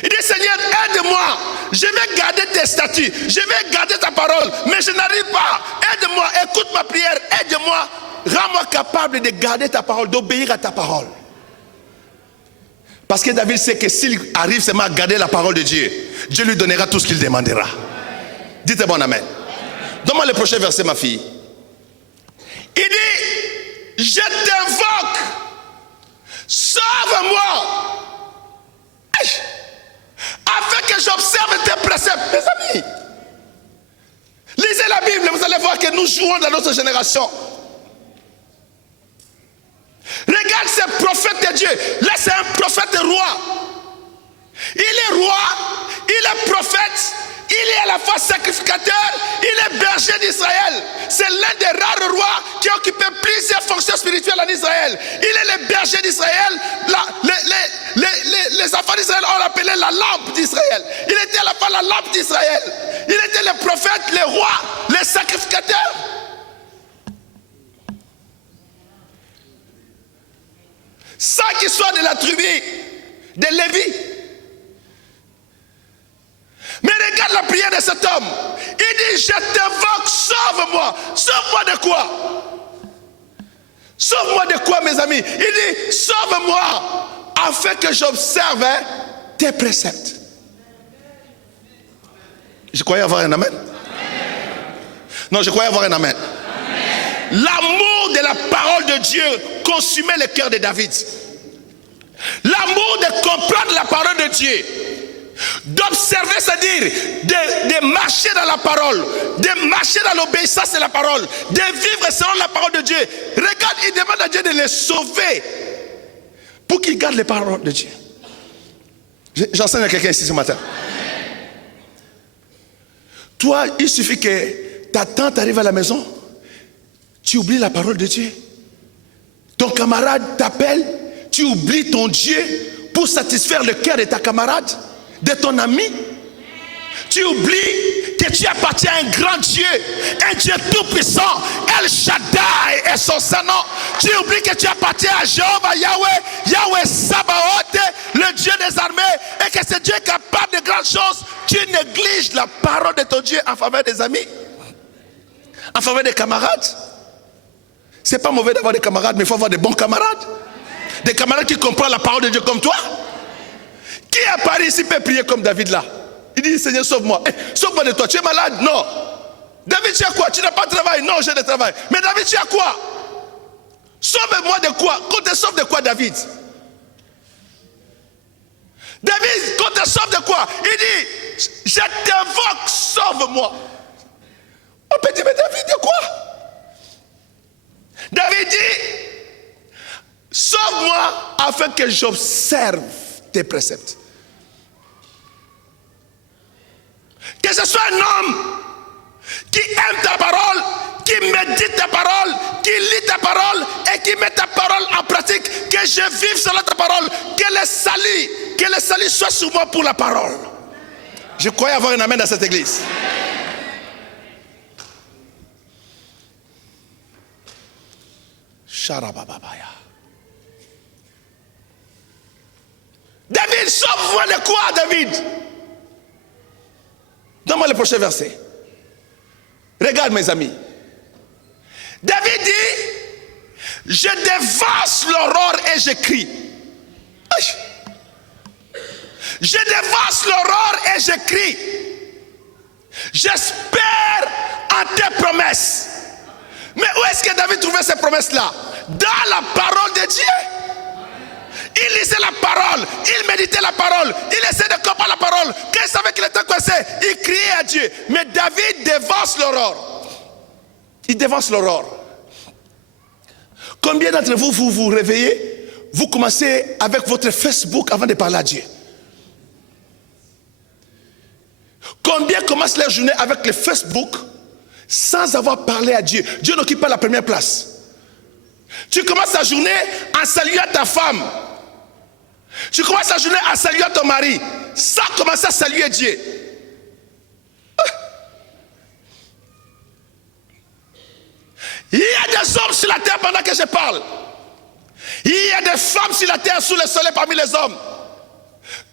Il dit, Seigneur, aide-moi. Je vais garder tes statuts. Je vais garder ta parole. Mais je n'arrive pas. Aide-moi. Écoute ma prière. Aide-moi. Rends-moi capable de garder ta parole, d'obéir à ta parole. Parce que David sait que s'il arrive seulement à garder la parole de Dieu, Dieu lui donnera tout ce qu'il demandera. Dites bon amen. Donne-moi le prochain verset, ma fille. Il dit, je t'invoque, sauve-moi, afin que j'observe tes préceptes. Mes amis, lisez la Bible, vous allez voir que nous jouons dans notre génération. Regarde ce prophète de Dieu. Là, c'est un prophète roi. Il est roi, il est prophète, il est à la fois sacrificateur, il est berger d'Israël. C'est l'un des rares rois qui a occupé plusieurs fonctions spirituelles en Israël. Il est le berger d'Israël. Les enfants d'Israël ont appelé la lampe d'Israël. Il était à la fois la lampe d'Israël. Il était le prophète, le roi, le sacrificateur. Sans qu'il soit de la tribu de Lévi. Mais regarde la prière de cet homme. Il dit, je t'invoque, sauve-moi. Sauve-moi de quoi? Sauve-moi de quoi, mes amis? Il dit, sauve-moi afin que j'observe tes préceptes. Je croyais avoir un amen. Non, je croyais avoir un amen. L'amour de la parole de Dieu consumait le cœur de David. L'amour de comprendre la parole de Dieu, d'observer, c'est-à-dire de marcher dans la parole, de marcher dans l'obéissance de la parole, de vivre selon la parole de Dieu. Regarde, il demande à Dieu de les sauver pour qu'ils gardent les paroles de Dieu. J'enseigne à quelqu'un ici ce matin. Toi, il suffit que ta tante arrive à la maison, tu oublies la parole de Dieu. Ton camarade t'appelle, tu oublies ton Dieu pour satisfaire le cœur de ta camarade, de ton ami. Tu oublies que tu appartiens à un grand Dieu, un Dieu tout-puissant, El Shaddai et son Saint-Nom. Tu oublies que tu appartiens à Jéhovah, Yahweh Sabaoth, le Dieu des armées, et que ce Dieu est capable de grandes choses. Tu négliges la parole de ton Dieu en faveur des amis, en faveur des camarades. C'est pas mauvais d'avoir des camarades, mais il faut avoir des bons camarades. Des camarades qui comprennent la parole de Dieu comme toi. Qui à Paris ici peut prier comme David là? Il dit, Seigneur, sauve-moi. Sauve-moi de toi. Tu es malade? Non. David, tu as quoi? Tu n'as pas de travail? Non, j'ai de travail. Mais David, tu as quoi? Sauve-moi de quoi? Qu'on te sauve de quoi, David? David, qu'on te sauve de quoi? Il dit, je t'invoque, sauve-moi. On peut dire, mais David, de quoi? David dit, sauve-moi afin que j'observe tes préceptes. Que ce soit un homme qui aime ta parole, qui médite ta parole, qui lit ta parole et qui met ta parole en pratique. Que je vive selon ta parole. Que le salut, que le salut soit sur moi pour la parole. Je croyais avoir un amen dans cette église. Charabababaya. David, sauve-moi de quoi, David? Donne-moi le prochain verset. Regarde, mes amis. David dit, je dévance l'aurore et je crie. Je dévance l'aurore et je crie. J'espère en tes promesses. Mais où est-ce que David trouvait ces promesses-là? Dans la parole de Dieu. Il lisait la parole, il méditait la parole, il essayait de comprendre la parole. Quand il savait qu'il était coincé, il criait à Dieu. Mais David dévance l'aurore. Il dévance l'aurore. Combien d'entre vous, vous vous réveillez, vous commencez avec votre Facebook avant de parler à Dieu? Combien commencent leur journée avec le Facebook sans avoir parlé à Dieu? Dieu n'occupe pas la première place. Tu commences ta journée en saluant ta femme. Tu commences ta journée en saluant ton mari sans commencer à saluer Dieu. Il y a des hommes sur la terre pendant que je parle. Il y a des femmes sur la terre sous le soleil parmi les hommes.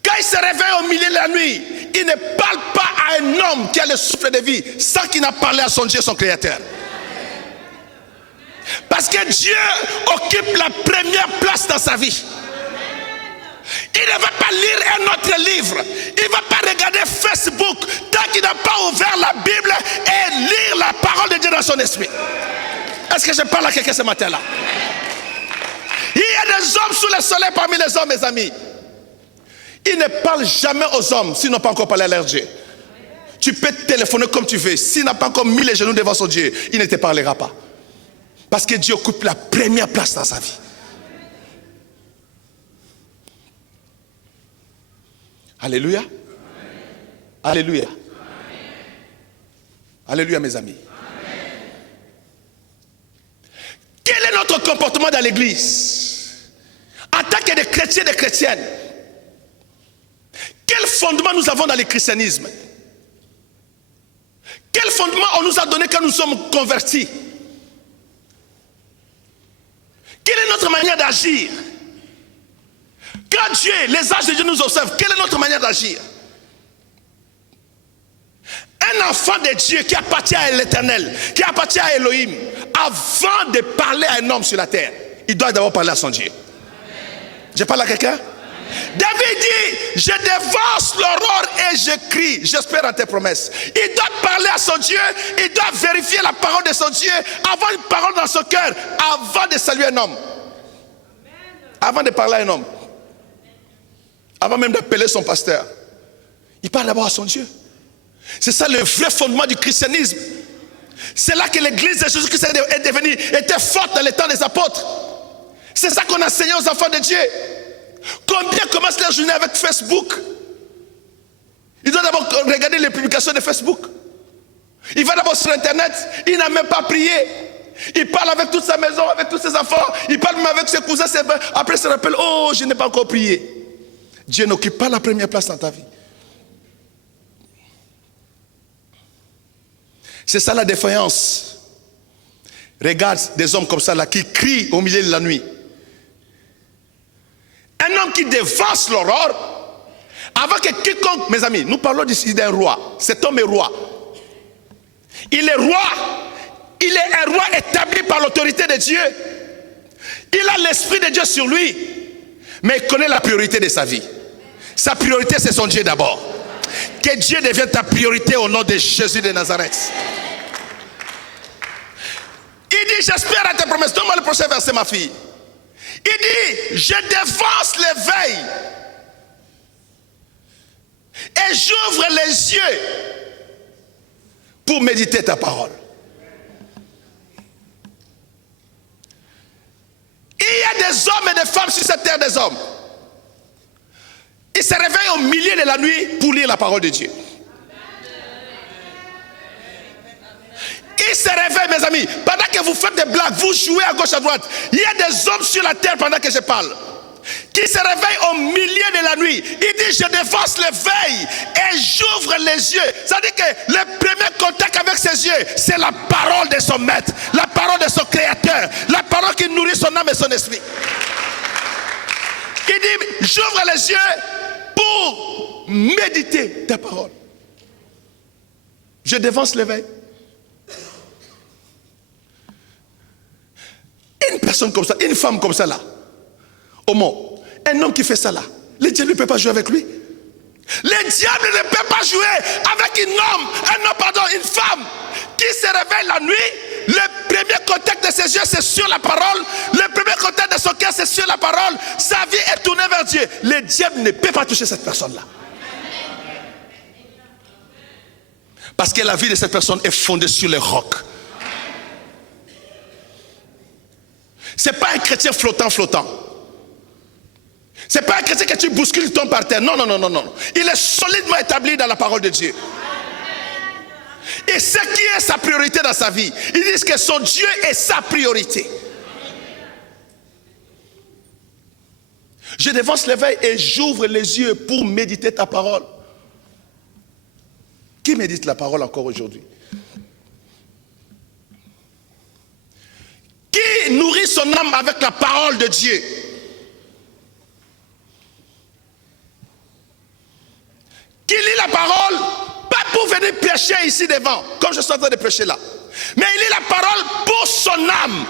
Quand il se réveille au milieu de la nuit, il ne parle pas à un homme qui a le souffle de vie sans qu'il n'ait parlé à son Dieu, son Créateur. Parce que Dieu occupe la première place dans sa vie. Il ne va pas lire un autre livre. Il ne va pas regarder Facebook tant qu'il n'a pas ouvert la Bible et lire la parole de Dieu dans son esprit. Est-ce que je parle à quelqu'un ce matin-là? Il y a des hommes sous le soleil parmi les hommes, mes amis. Ils ne parlent jamais aux hommes s'ils n'ont pas encore parlé à leur Dieu. Tu peux téléphoner comme tu veux. S'il n'a pas encore mis les genoux devant son Dieu, il ne te parlera pas. Parce que Dieu occupe la première place dans sa vie. Alléluia. Amen. Alléluia. Amen. Alléluia, mes amis. Amen. Quel est notre comportement dans l'église? En tant que des chrétiens et des chrétiennes, quel fondement nous avons dans le christianisme? Quel fondement on nous a donné quand nous sommes convertis? Quelle est notre manière d'agir? Quand Dieu, les anges de Dieu nous observent, quelle est notre manière d'agir? Un enfant de Dieu qui appartient à l'Éternel, qui appartient à Elohim, avant de parler à un homme sur la terre, il doit d'abord parler à son Dieu. Je parle à quelqu'un? David dit, je dévance l'aurore et je crie, j'espère en tes promesses. Il doit parler à son Dieu, il doit vérifier la parole de son Dieu, avoir une parole dans son cœur, avant de saluer un homme. Avant de parler à un homme. Avant même d'appeler son pasteur. Il parle d'abord à son Dieu. C'est ça le vrai fondement du christianisme. C'est là que l'église de Jésus-Christ était forte dans les temps des apôtres. C'est ça qu'on enseignait aux enfants de Dieu. Combien commencent leur journée avec Facebook? Il doit d'abord regarder les publications de Facebook. Il va d'abord sur Internet. Il n'a même pas prié. Il parle avec toute sa maison, avec tous ses enfants. Il parle même avec ses cousins. Après, il se rappelle, oh, je n'ai pas encore prié. Dieu n'occupe pas la première place dans ta vie. C'est ça la défaillance. Regarde des hommes comme ça là qui crient au milieu de la nuit. Un homme qui dévance l'aurore, avant que quiconque, mes amis, nous parlons ici d'un roi. Cet homme est roi. Il est roi. Il est un roi établi par l'autorité de Dieu. Il a l'esprit de Dieu sur lui. Mais il connaît la priorité de sa vie. Sa priorité, c'est son Dieu d'abord. Que Dieu devienne ta priorité au nom de Jésus de Nazareth. Il dit, j'espère à tes promesses. Donne-moi le prochain verset, ma fille. Il dit, je dévance l'éveil et j'ouvre les yeux pour méditer ta parole. Il y a des hommes et des femmes sur cette terre, des hommes. Ils se réveillent au milieu de la nuit pour lire la parole de Dieu. Ils se réveillent, mes amis. Pendant que vous faites des blagues, vous jouez à gauche, à droite. Il y a des hommes sur la terre pendant que je parle qui se réveille au milieu de la nuit. Il dit, je défonce l'éveil et j'ouvre les yeux. C'est-à-dire que le premier contact avec ses yeux, c'est la parole de son maître, la parole de son créateur, la parole qui nourrit son âme et son esprit. Il dit, j'ouvre les yeux pour méditer ta parole. Je défonce l'éveil. Une personne comme ça, une femme comme ça là, au monde, un homme qui fait ça là, le diable ne peut pas jouer avec lui. Le diable ne peut pas jouer avec une femme qui se réveille la nuit. Le premier contact de ses yeux, c'est sur la parole. Le premier contact de son cœur, c'est sur la parole. Sa vie est tournée vers Dieu. Le diable ne peut pas toucher cette personne-là. Parce que la vie de cette personne est fondée sur les rocs. Ce n'est pas un chrétien flottant. Ce n'est pas un chrétien que tu bouscules, tombe par terre. Non. Il est solidement établi dans la parole de Dieu. Et ce qui est sa priorité dans sa vie, ils disent que son Dieu est sa priorité. Je défonce l'éveil et j'ouvre les yeux pour méditer ta parole. Qui médite la parole encore aujourd'hui? Qui nourrit son âme avec la parole de Dieu? Qui lit la parole, pas pour venir prêcher ici devant, comme je suis en train de prêcher là, mais il lit la parole pour son âme.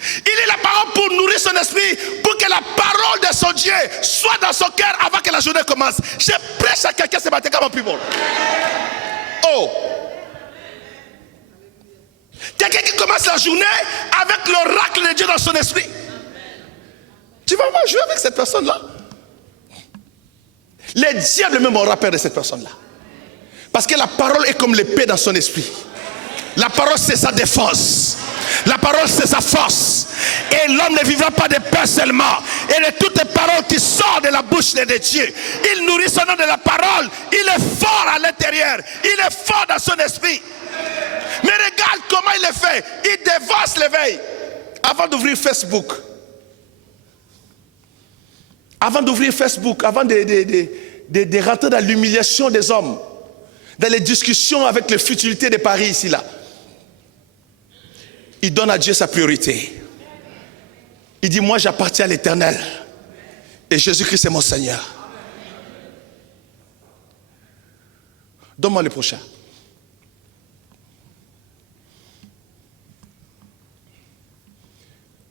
Il lit la parole pour nourrir son esprit, pour que la parole de son Dieu soit dans son cœur avant que la journée commence. Je prêche à quelqu'un ce matin comme un people. Oh! Quelqu'un qui commence la journée avec l'oracle de Dieu dans son esprit. Tu vas pas jouer avec cette personne-là. Les diables même aura peur de cette personne-là. Parce que la parole est comme l'épée dans son esprit. La parole c'est sa défense. La parole c'est sa force. Et l'homme ne vivra pas de pain seulement. Et de toutes les paroles qui sortent de la bouche de Dieu. Il nourrit son nom de la parole. Il est fort à l'intérieur. Il est fort dans son esprit. Mais regarde comment il le fait. Il dévance l'éveil. Avant d'ouvrir Facebook. Avant de rentrer dans l'humiliation des hommes. Dans les discussions avec les futilités de Paris ici là. Il donne à Dieu sa priorité. Il dit, moi j'appartiens à l'Éternel. Et Jésus-Christ est mon Seigneur. Donne-moi le prochain.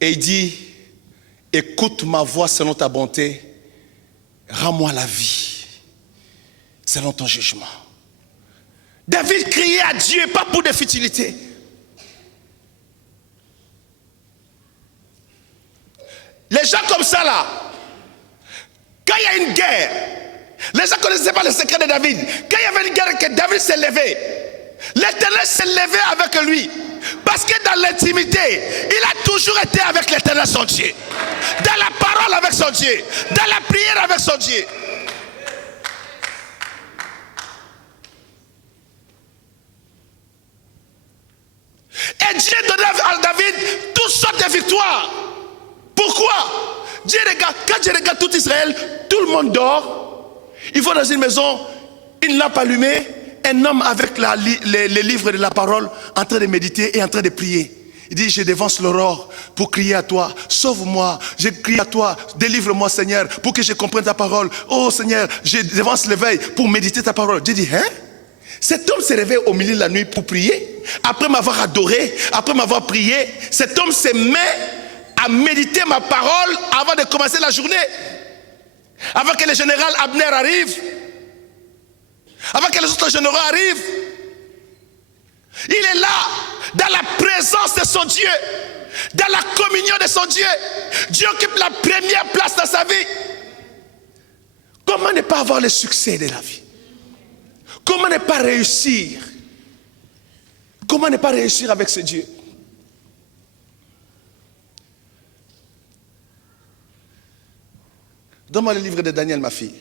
Et il dit, écoute ma voix selon ta bonté, rends-moi la vie selon ton jugement. David criait à Dieu, pas pour des futilités. Les gens comme ça là, quand il y a une guerre, les gens ne connaissaient pas le secret de David. Quand il y avait une guerre que David s'est levé, l'Éternel s'est levé avec lui. Parce que dans l'intimité, il a toujours été avec l'Éternel son Dieu. Dans la parole avec son Dieu. Dans la prière avec son Dieu. Et Dieu donnait à David toutes sortes de victoires. Pourquoi? Dieu regarde, quand Dieu regarde tout Israël, tout le monde dort. Il faut dans une maison, une lampe allumée, un homme avec les livres de la parole en train de méditer et en train de prier. Il dit, je dévance l'aurore pour crier à toi. Sauve-moi, je crie à toi. Délivre-moi Seigneur pour que je comprenne ta parole. Oh Seigneur, je dévance l'éveil pour méditer ta parole. Dieu dit, hein? Cet homme s'est réveillé au milieu de la nuit pour prier. Après m'avoir adoré, après m'avoir prié, cet homme se met à méditer ma parole avant de commencer la journée. Avant que le général Abner arrive. Avant que les autres généraux arrivent. Il est là, dans la présence de son Dieu. Dans la communion de son Dieu. Dieu occupe la première place dans sa vie. Comment ne pas avoir le succès de la vie? Comment ne pas réussir? Comment ne pas réussir avec ce Dieu? Donne-moi le livre de Daniel, ma fille.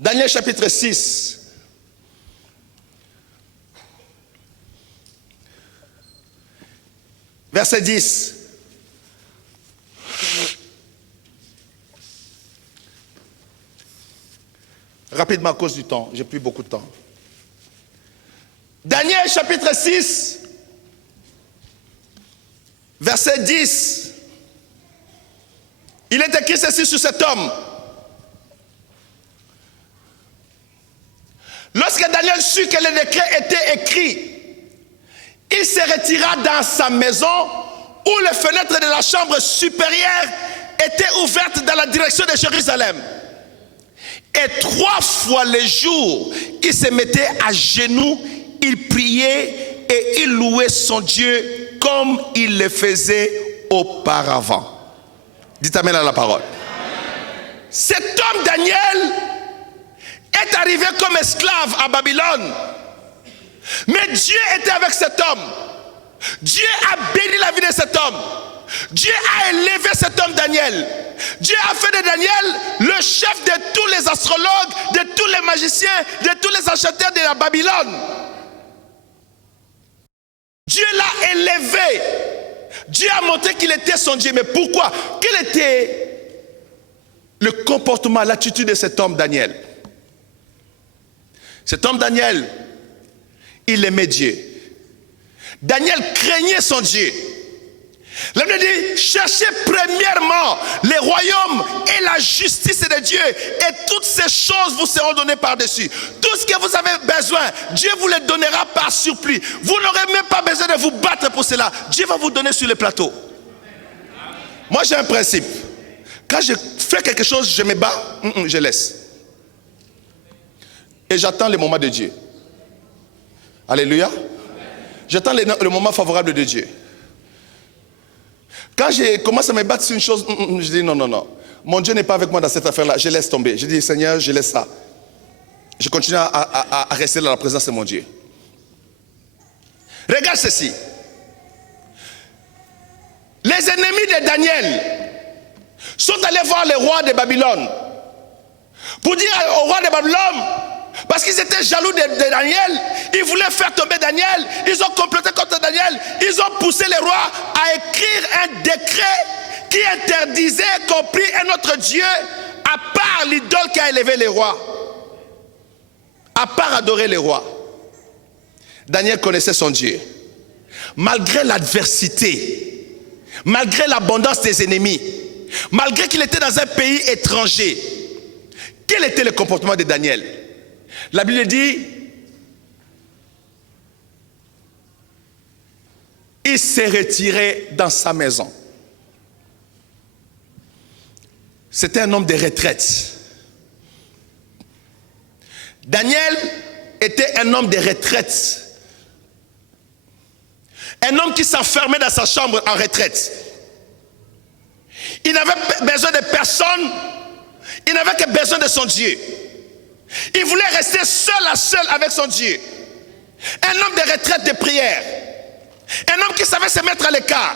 Daniel chapitre 6. verset 10. Rapidement à cause du temps, j'ai plus beaucoup de temps. Daniel chapitre 6, verset 10. Il est écrit ceci sur cet homme. Lorsque Daniel sut que le décret était écrit, il se retira dans sa maison où les fenêtres de la chambre supérieure étaient ouvertes dans la direction de Jérusalem. Et 3 fois le jour, il se mettait à genoux, il priait et il louait son Dieu comme il le faisait auparavant. Dites amen à la parole. Cet homme Daniel est arrivé comme esclave à Babylone. Mais Dieu était avec cet homme. Dieu a béni la vie de cet homme. Dieu a élevé cet homme Daniel. Dieu a fait de Daniel le chef de tous les astrologues, de tous les magiciens, de tous les enchanteurs de la Babylone. Dieu l'a élevé. Dieu a montré qu'il était son Dieu. Mais pourquoi? Quel était le comportement, l'attitude de cet homme Daniel? Cet homme Daniel, il aimait Dieu. Daniel craignait son Dieu. La Bible dit, cherchez premièrement les royaumes et la justice de Dieu, et toutes ces choses vous seront données par-dessus. Tout ce que vous avez besoin, Dieu vous le donnera par surplus. Vous n'aurez même pas besoin de vous battre pour cela. Dieu va vous donner sur le plateau. Moi j'ai un principe. Quand je fais quelque chose, je me bats, je laisse. Et j'attends le moment de Dieu. Alléluia. J'attends le moment favorable de Dieu. Quand je commence à me battre sur une chose, je dis non, non, non. Mon Dieu n'est pas avec moi dans cette affaire-là. Je laisse tomber. Je dis Seigneur, je laisse ça. Je continue à rester dans la présence de mon Dieu. Regarde ceci. Les ennemis de Daniel sont allés voir le roi de Babylone pour dire au roi de Babylone, parce qu'ils étaient jaloux de Daniel, ils voulaient faire tomber Daniel, ils ont comploté contre Daniel, ils ont poussé le roi à écrire un décret qui interdisait qu'on prie un autre Dieu à part l'idole qui a élevé les rois, à part adorer les rois. Daniel connaissait son Dieu. Malgré l'adversité, malgré l'abondance des ennemis, malgré qu'il était dans un pays étranger, quel était le comportement de Daniel? La Bible dit, il s'est retiré dans sa maison. C'était un homme de retraite. Daniel était un homme de retraite. Un homme qui s'enfermait dans sa chambre en retraite. Il n'avait besoin de personne. Il n'avait que besoin de son Dieu. Il voulait rester seul à seul avec son Dieu. Un homme de retraite de prière. Un homme qui savait se mettre à l'écart.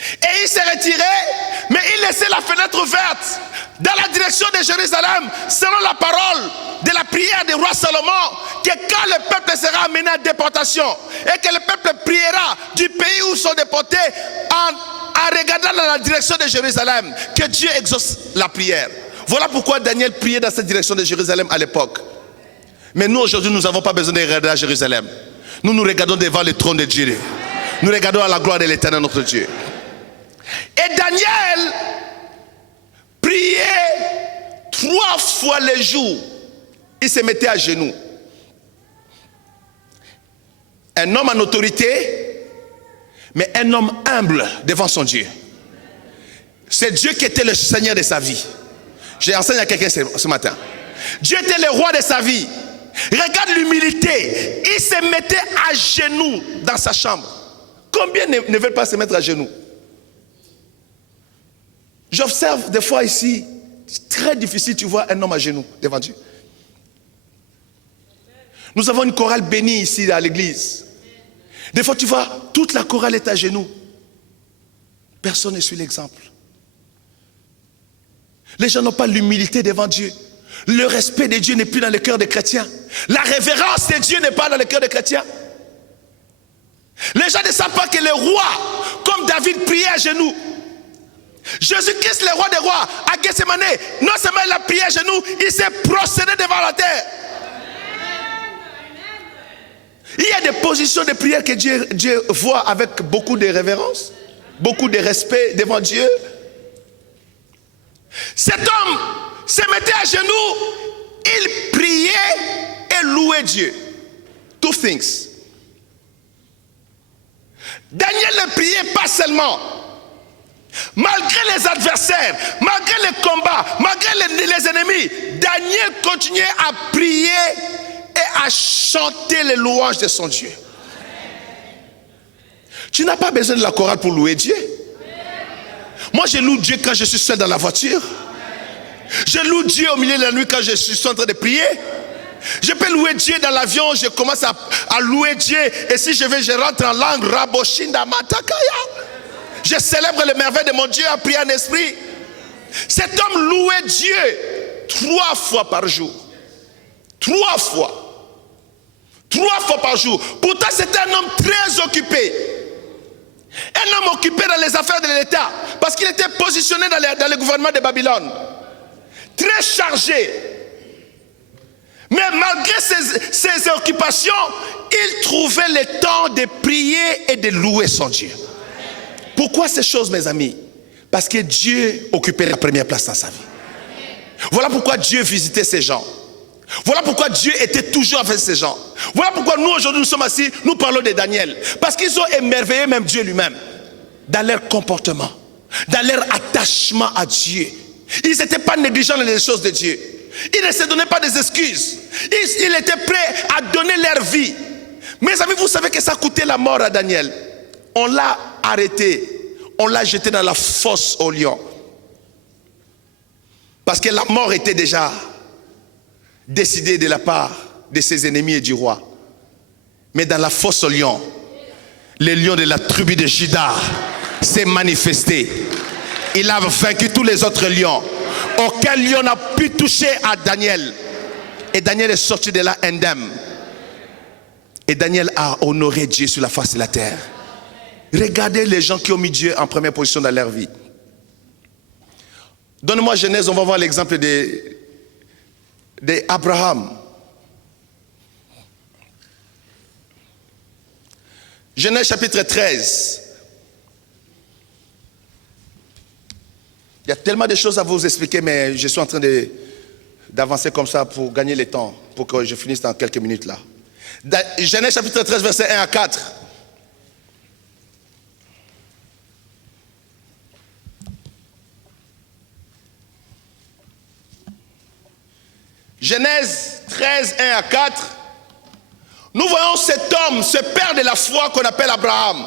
Et il s'est retiré, mais il laissait la fenêtre ouverte dans la direction de Jérusalem, selon la parole de la prière du roi Salomon, que quand le peuple sera amené à déportation, et que le peuple priera du pays où ils sont déportés, en regardant dans la direction de Jérusalem, que Dieu exauce la prière. Voilà pourquoi Daniel priait dans cette direction de Jérusalem à l'époque. Mais nous aujourd'hui, nous n'avons pas besoin de regarder à Jérusalem. Nous nous regardons devant le trône de Dieu. Nous regardons à la gloire de l'Éternel notre Dieu. Et Daniel priait 3 fois le jour. Il se mettait à genoux. Un homme en autorité, mais un homme humble devant son Dieu. C'est Dieu qui était le Seigneur de sa vie. J'ai enseigné à quelqu'un ce matin. Dieu était le roi de sa vie. Regarde l'humilité. Il se mettait à genoux dans sa chambre. Combien ne veulent pas se mettre à genoux? J'observe des fois ici, c'est très difficile, tu vois un homme à genoux devant Dieu. Nous avons une chorale bénie ici à l'église. Des fois tu vois, toute la chorale est à genoux. Personne ne suit l'exemple. Les gens n'ont pas l'humilité devant Dieu. Le respect de Dieu n'est plus dans le cœur des chrétiens. La révérence de Dieu n'est pas dans le cœur des chrétiens. Les gens ne savent pas que le roi, comme David priait à genoux. Jésus-Christ, le roi des rois, à Gethsemane, non seulement il a prié à genoux, il s'est prosterné devant la terre. Il y a des positions de prière que Dieu voit avec beaucoup de révérence, beaucoup de respect devant Dieu. Cet homme se mettait à genoux, il priait et louait Dieu. Two things. Daniel ne priait pas seulement. Malgré les adversaires, malgré les combats, malgré les ennemis, Daniel continuait à prier et à chanter les louanges de son Dieu. Tu n'as pas besoin de la chorale pour louer Dieu. Moi, je loue Dieu quand je suis seul dans la voiture. Je loue Dieu au milieu de la nuit quand je suis en train de prier. Je peux louer Dieu dans l'avion, je commence à louer Dieu. Et si je rentre en langue, Raboshinda Matakaya. Je célèbre les merveilles de mon Dieu à prier en esprit. Cet homme louait Dieu 3 fois par jour. 3 fois. 3 fois par jour. Pourtant, c'était un homme très occupé. Un homme occupé dans les affaires de l'État. Parce qu'il était positionné dans le gouvernement de Babylone. Très chargé. Mais malgré ses occupations, il trouvait le temps de prier et de louer son Dieu. Pourquoi ces choses, mes amis? Parce que Dieu occupait la première place dans sa vie. Voilà pourquoi Dieu visitait ces gens. Voilà pourquoi Dieu était toujours avec ces gens. Voilà pourquoi nous aujourd'hui nous sommes assis, nous parlons de Daniel. Parce qu'ils ont émerveillé même Dieu lui-même. Dans leur comportement, dans leur attachement à Dieu. Ils n'étaient pas négligents dans les choses de Dieu. Ils ne se donnaient pas des excuses. Ils étaient prêts à donner leur vie. Mes amis, vous savez que ça coûtait la mort à Daniel. On l'a arrêté. On l'a jeté dans la fosse aux lions. Parce que la mort était déjà décidée de la part de ses ennemis et du roi. Mais dans la fosse aux lions, le lion de la tribu de Juda s'est manifesté. Il a vaincu tous les autres lions. Aucun lion n'a pu toucher à Daniel. Et Daniel est sorti de là indemne. Et Daniel a honoré Dieu sur la face de la terre. Regardez les gens qui ont mis Dieu en première position dans leur vie. Donne-moi Genèse, on va voir l'exemple d'Abraham. Genèse chapitre 13. Il y a tellement de choses à vous expliquer, mais je suis en train d'avancer comme ça pour gagner le temps, pour que je finisse dans quelques minutes là. Genèse chapitre 13, verset 1 à 4. Genèse 13, 1 à 4. Nous voyons cet homme, ce père de la foi qu'on appelle Abraham.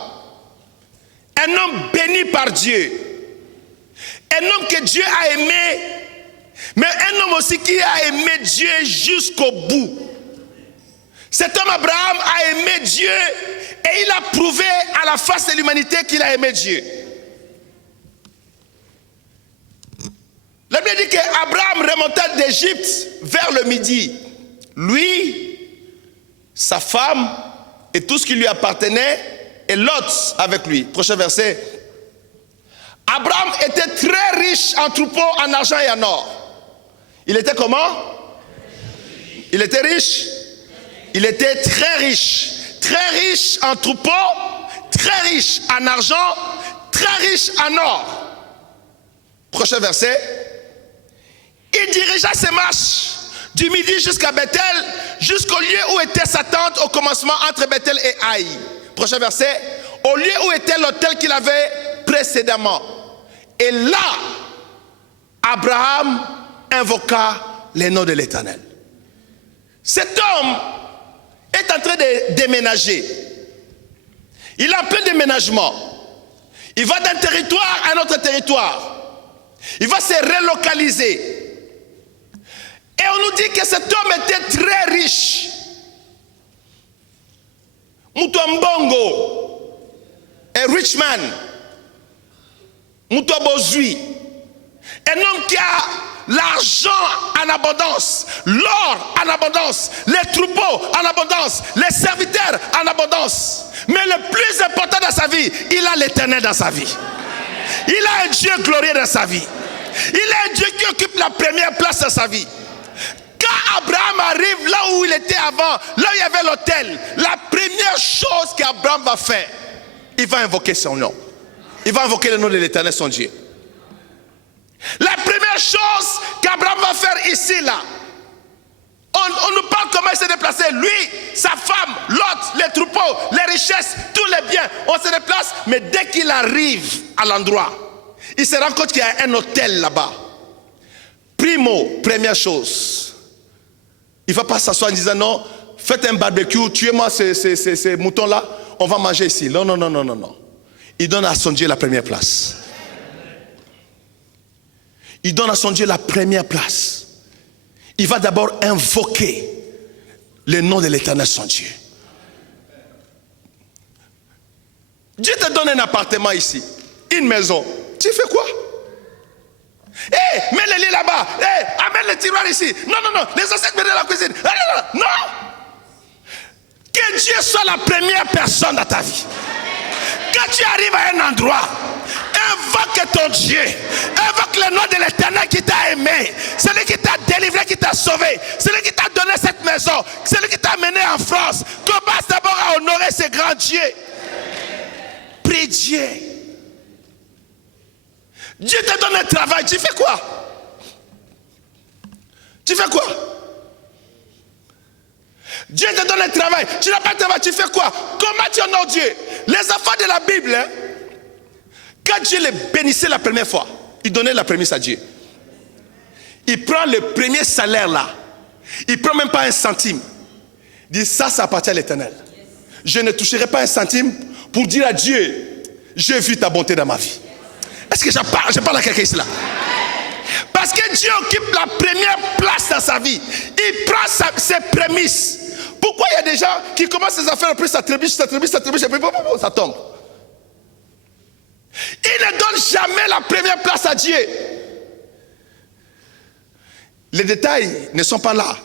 Un homme béni par Dieu. Un homme que Dieu a aimé, mais un homme aussi qui a aimé Dieu jusqu'au bout. Cet homme Abraham a aimé Dieu et il a prouvé à la face de l'humanité qu'il a aimé Dieu. La Bible dit qu'Abraham remonta d'Égypte vers le midi. Lui, sa femme et tout ce qui lui appartenait, et Lot avec lui. Prochain verset. Abraham était très riche en troupeaux, en argent et en or. Il était comment? Il était riche? Il était très riche. Très riche en troupeaux, très riche en argent, très riche en or. Prochain verset. Il dirigea ses marches du midi jusqu'à Bethel, jusqu'au lieu où était sa tente au commencement entre Bethel et Haï. Prochain verset. Au lieu où était l'autel qu'il avait précédemment. Et là, Abraham invoqua le nom de l'Éternel. Cet homme est en train de déménager. Il a un peu de déménagement. Il va d'un territoire à un autre territoire. Il va se relocaliser. Et on nous dit que cet homme était très riche. Mutuambongo, a rich man. Mutuabozui. Un homme qui a l'argent en abondance, l'or en abondance, les troupeaux en abondance, les serviteurs en abondance. Mais le plus important dans sa vie, il a l'Éternel dans sa vie. Il a un Dieu glorieux dans sa vie. Il a un Dieu qui occupe la première place dans sa vie. Quand Abraham arrive là où il était avant, là où il y avait l'autel, la première chose qu'Abraham va faire, il va invoquer son nom. Il va invoquer le nom de l'Éternel, son Dieu. La première chose qu'Abraham va faire ici, là, on nous parle comment il s'est déplacé. Lui, sa femme, Lot, les troupeaux, les richesses, tous les biens, on se déplace. Mais dès qu'il arrive à l'endroit, il se rend compte qu'il y a un hôtel là-bas. Primo, première chose, il ne va pas s'asseoir en disant non, faites un barbecue, tuez-moi ces moutons-là, on va manger ici. Non, non, non, non, non, non. Il donne à son Dieu la première place. Il donne à son Dieu la première place. Il va d'abord invoquer le nom de l'Éternel, son Dieu. Dieu te donne un appartement ici, une maison. Tu fais quoi? Mets le lit là-bas. Amène le tiroir ici. Non, non, non. Les assiettes, mets dans la cuisine. Non. Que Dieu soit la première personne dans ta vie. Quand tu arrives à un endroit, invoque ton Dieu. Invoque le nom de l'Éternel qui t'a aimé. Celui qui t'a délivré, qui t'a sauvé. Celui qui t'a donné cette maison. Celui qui t'a amené en France. Commence d'abord à honorer ce grand Dieu. Prie Dieu. Dieu te donne un travail. Tu fais quoi? Tu fais quoi? Dieu te donne un travail. Tu n'as pas de travail. Tu fais quoi? Comment tu honores Dieu? Les enfants de la Bible, hein, quand Dieu les bénissait la première fois, il donnait la prémisse à Dieu. Il prend le premier salaire là. Il ne prend même pas un centime. Il dit ça appartient à l'Éternel. Je ne toucherai pas un centime pour dire à Dieu, j'ai vu ta bonté dans ma vie. Est-ce que je parle à quelqu'un ici là? Parce que Dieu occupe la première place dans sa vie. Il prend ses prémices. Pourquoi il y a des gens qui commencent ses affaires, après ça trébuche, et puis ça tombe. Il ne donne jamais la première place à Dieu. Les détails ne sont pas là.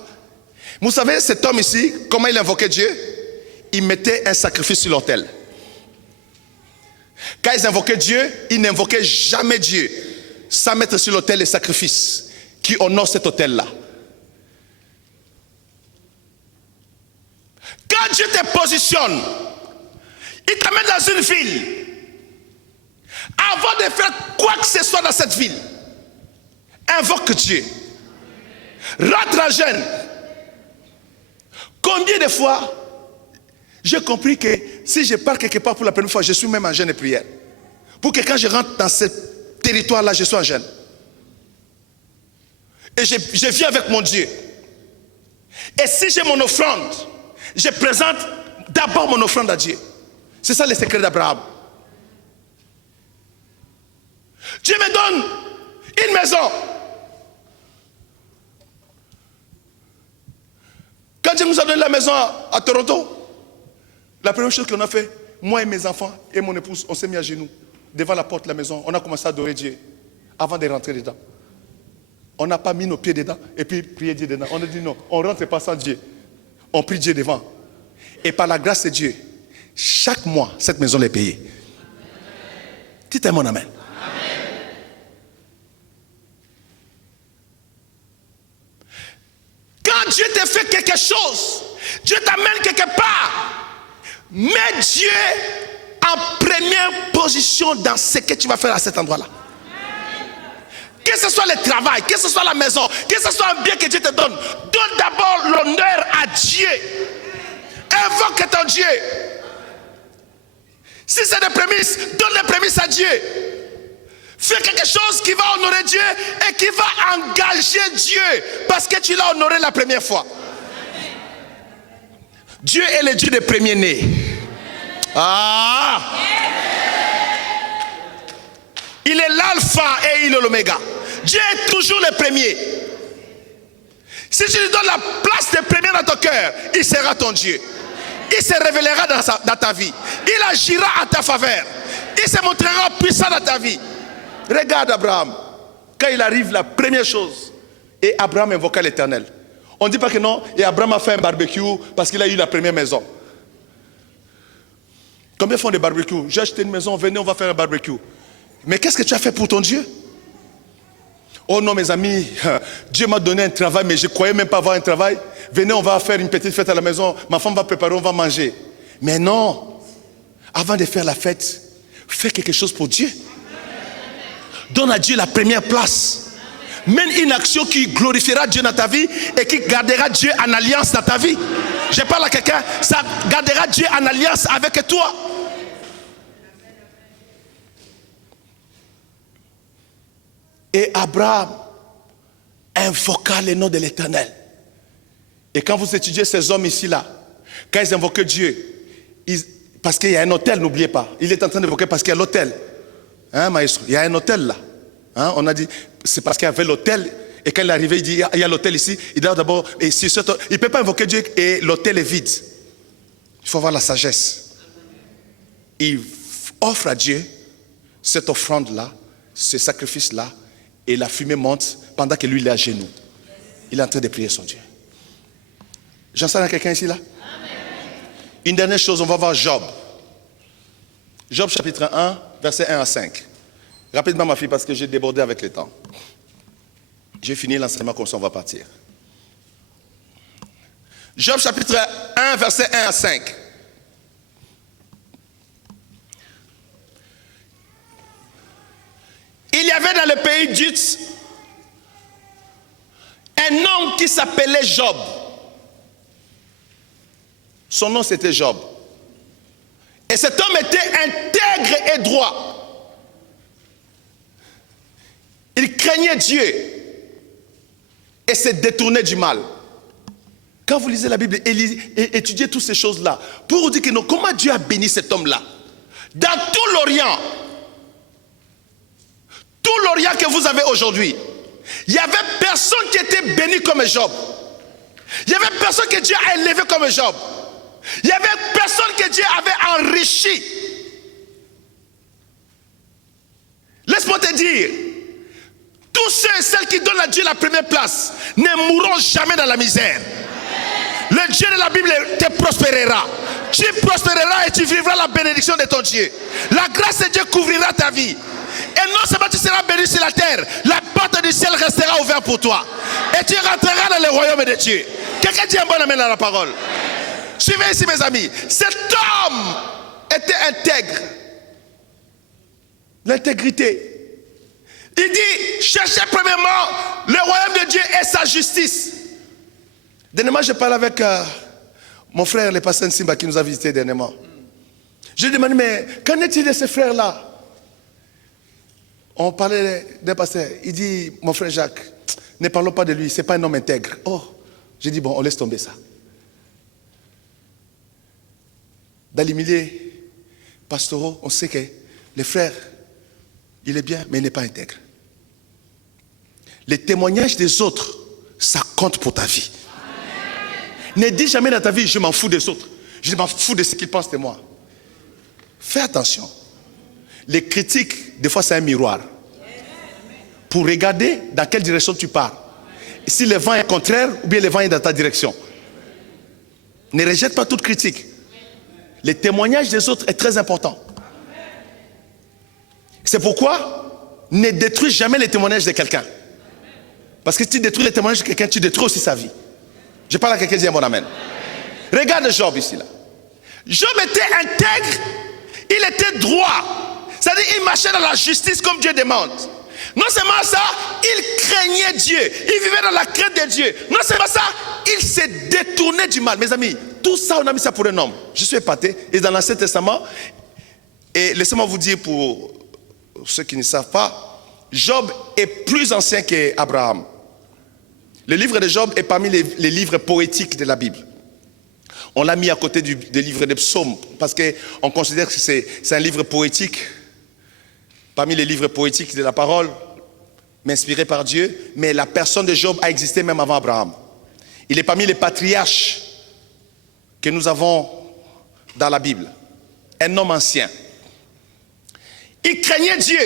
Vous savez, cet homme ici, comment il invoquait Dieu? Il mettait un sacrifice sur l'autel. Quand ils invoquaient Dieu, ils n'invoquaient jamais Dieu sans mettre sur l'autel les sacrifices qui honorent cet autel-là. Quand Dieu te positionne, il t'amène dans une ville. Avant de faire quoi que ce soit dans cette ville, invoque Dieu. Rentre en jeûne. Combien de fois j'ai compris que si je pars quelque part pour la première fois, je suis même en jeûne et prière. Pour que quand je rentre dans ce territoire-là, je sois en jeûne. Et je viens avec mon Dieu. Et si j'ai mon offrande, je présente d'abord mon offrande à Dieu. C'est ça le secret d'Abraham. Dieu me donne une maison. Quand Dieu nous a donné la maison à Toronto, la première chose qu'on a fait, moi et mes enfants et mon épouse, on s'est mis à genoux devant la porte de la maison. On a commencé à adorer Dieu avant de rentrer dedans. On n'a pas mis nos pieds dedans et puis prier Dieu dedans. On a dit non, on ne rentre pas sans Dieu. On prie Dieu devant. Et par la grâce de Dieu, chaque mois, cette maison est payée. Dites mon amen. Quand Dieu te fait quelque chose, Dieu t'amène quelque part, mets Dieu en première position dans ce que tu vas faire à cet endroit-là. Que ce soit le travail, que ce soit la maison, que ce soit un bien que Dieu te donne, donne d'abord l'honneur à Dieu. Invoque ton Dieu. Si c'est des prémices, donne les prémices à Dieu. Fais quelque chose qui va honorer Dieu et qui va engager Dieu parce que tu l'as honoré la première fois. Dieu est le Dieu des premiers-nés. Ah! Il est l'alpha et il est l'oméga. Dieu est toujours le premier. Si tu lui donnes la place de premier dans ton cœur, il sera ton Dieu. Il se révélera dans ta vie. Il agira en ta faveur. Il se montrera puissant dans ta vie. Regarde Abraham. Quand il arrive, la première chose, et Abraham invoqua l'Éternel. On ne dit pas que non, et Abraham a fait un barbecue parce qu'il a eu la première maison. Combien font des barbecues? J'ai acheté une maison, venez, on va faire un barbecue. Mais qu'est-ce que tu as fait pour ton Dieu? Oh non, mes amis, Dieu m'a donné un travail, mais je ne croyais même pas avoir un travail. Venez, on va faire une petite fête à la maison. Ma femme va préparer, on va manger. Mais non, avant de faire la fête, fais quelque chose pour Dieu. Donne à Dieu la première place. Mène une action qui glorifiera Dieu dans ta vie et qui gardera Dieu en alliance dans ta vie. Je parle à quelqu'un, ça gardera Dieu en alliance avec toi. Et Abraham invoqua le nom de l'Éternel. Et quand vous étudiez ces hommes ici-là, quand ils invoquaient Dieu, parce qu'il y a un hôtel, n'oubliez pas. Il est en train d'invoquer parce qu'il y a l'hôtel. Hein, maestro? Il y a un hôtel là. Hein, on a dit, c'est parce qu'il y avait l'hôtel. Et quand il est arrivé, il dit, il y a l'hôtel ici. Il doit d'abord, il ne peut pas invoquer Dieu et l'hôtel est vide. Il faut avoir la sagesse. Il offre à Dieu cette offrande-là, ce sacrifice-là, et la fumée monte pendant que lui il est à genoux. Il est en train de prier son Dieu. J'enseigne à quelqu'un ici là? Une dernière chose, on va voir Job. Job chapitre 1, versets 1 à 5. Rapidement ma fille parce que j'ai débordé avec le temps. J'ai fini l'enseignement comme ça on va partir. Job chapitre 1, versets 1 à 5. Il y avait dans le pays d'Uz un homme qui s'appelait Job. Son nom c'était Job. Et cet homme était intègre et droit. Il craignait Dieu et se détournait du mal. Quand vous lisez la Bible et étudiez toutes ces choses-là, pour vous dire que non, comment Dieu a béni cet homme-là. Dans tout l'Orient que vous avez aujourd'hui, il n'y avait personne qui était béni comme Job. Il n'y avait personne que Dieu a élevé comme Job. Il n'y avait personne que Dieu avait enrichi. Laisse-moi te dire, tous ceux et celles qui donnent à Dieu la première place ne mourront jamais dans la misère. Le Dieu de la Bible te prospérera. Tu prospéreras et tu vivras la bénédiction de ton Dieu. La grâce de Dieu couvrira ta vie. Et non seulement tu seras béni sur la terre, la porte du ciel restera ouverte pour toi. Et tu rentreras dans le royaume de Dieu. Quelqu'un dit un bon amen à la parole. Suivez ici mes amis. Cet homme était intègre. L'intégrité. Il dit, cherchez premièrement le royaume de Dieu et sa justice. Dernièrement, je parle avec mon frère, le pasteur Simba, qui nous a visités dernièrement. Je lui ai demandé, mais qu'en est-il de ces frères-là? On parlait d'un pasteur. Il dit, mon frère Jacques, ne parlons pas de lui, ce n'est pas un homme intègre. Oh, j'ai dit, bon, on laisse tomber ça. Dans les milieux pastoraux, on sait que le frère, il est bien, mais il n'est pas intègre. Les témoignages des autres, ça compte pour ta vie. Ne dis jamais dans ta vie, je m'en fous des autres. Je m'en fous de ce qu'ils pensent de moi. Fais attention. Les critiques, des fois, c'est un miroir. Pour regarder dans quelle direction tu pars. Si le vent est contraire, ou bien le vent est dans ta direction. Ne rejette pas toute critique. Le témoignage des autres est très important. C'est pourquoi ne détruis jamais les témoignages de quelqu'un. Parce que si tu détruis les témoignages de quelqu'un, tu détruis aussi sa vie. Je parle à quelqu'un qui dit un bon amen. Regarde Job ici là. Job était intègre, il était droit. C'est-à-dire il marchait dans la justice comme Dieu demande. Non seulement ça, il craignait Dieu. Il vivait dans la crainte de Dieu. Non seulement ça, il s'est détourné du mal. Mes amis, tout ça, on a mis ça pour un homme. Je suis épaté. Et dans l'Ancien Testament, et laissez-moi vous dire pour ceux qui ne savent pas, Job est plus ancien qu'Abraham. Le livre de Job est parmi les livres poétiques de la Bible. On l'a mis à côté des livres des psaumes parce qu'on considère que c'est un livre poétique, parmi les livres poétiques de la parole, mais inspiré par Dieu. Mais la personne de Job a existé même avant Abraham. Il est parmi les patriarches que nous avons dans la Bible. Un homme ancien. Il craignait Dieu.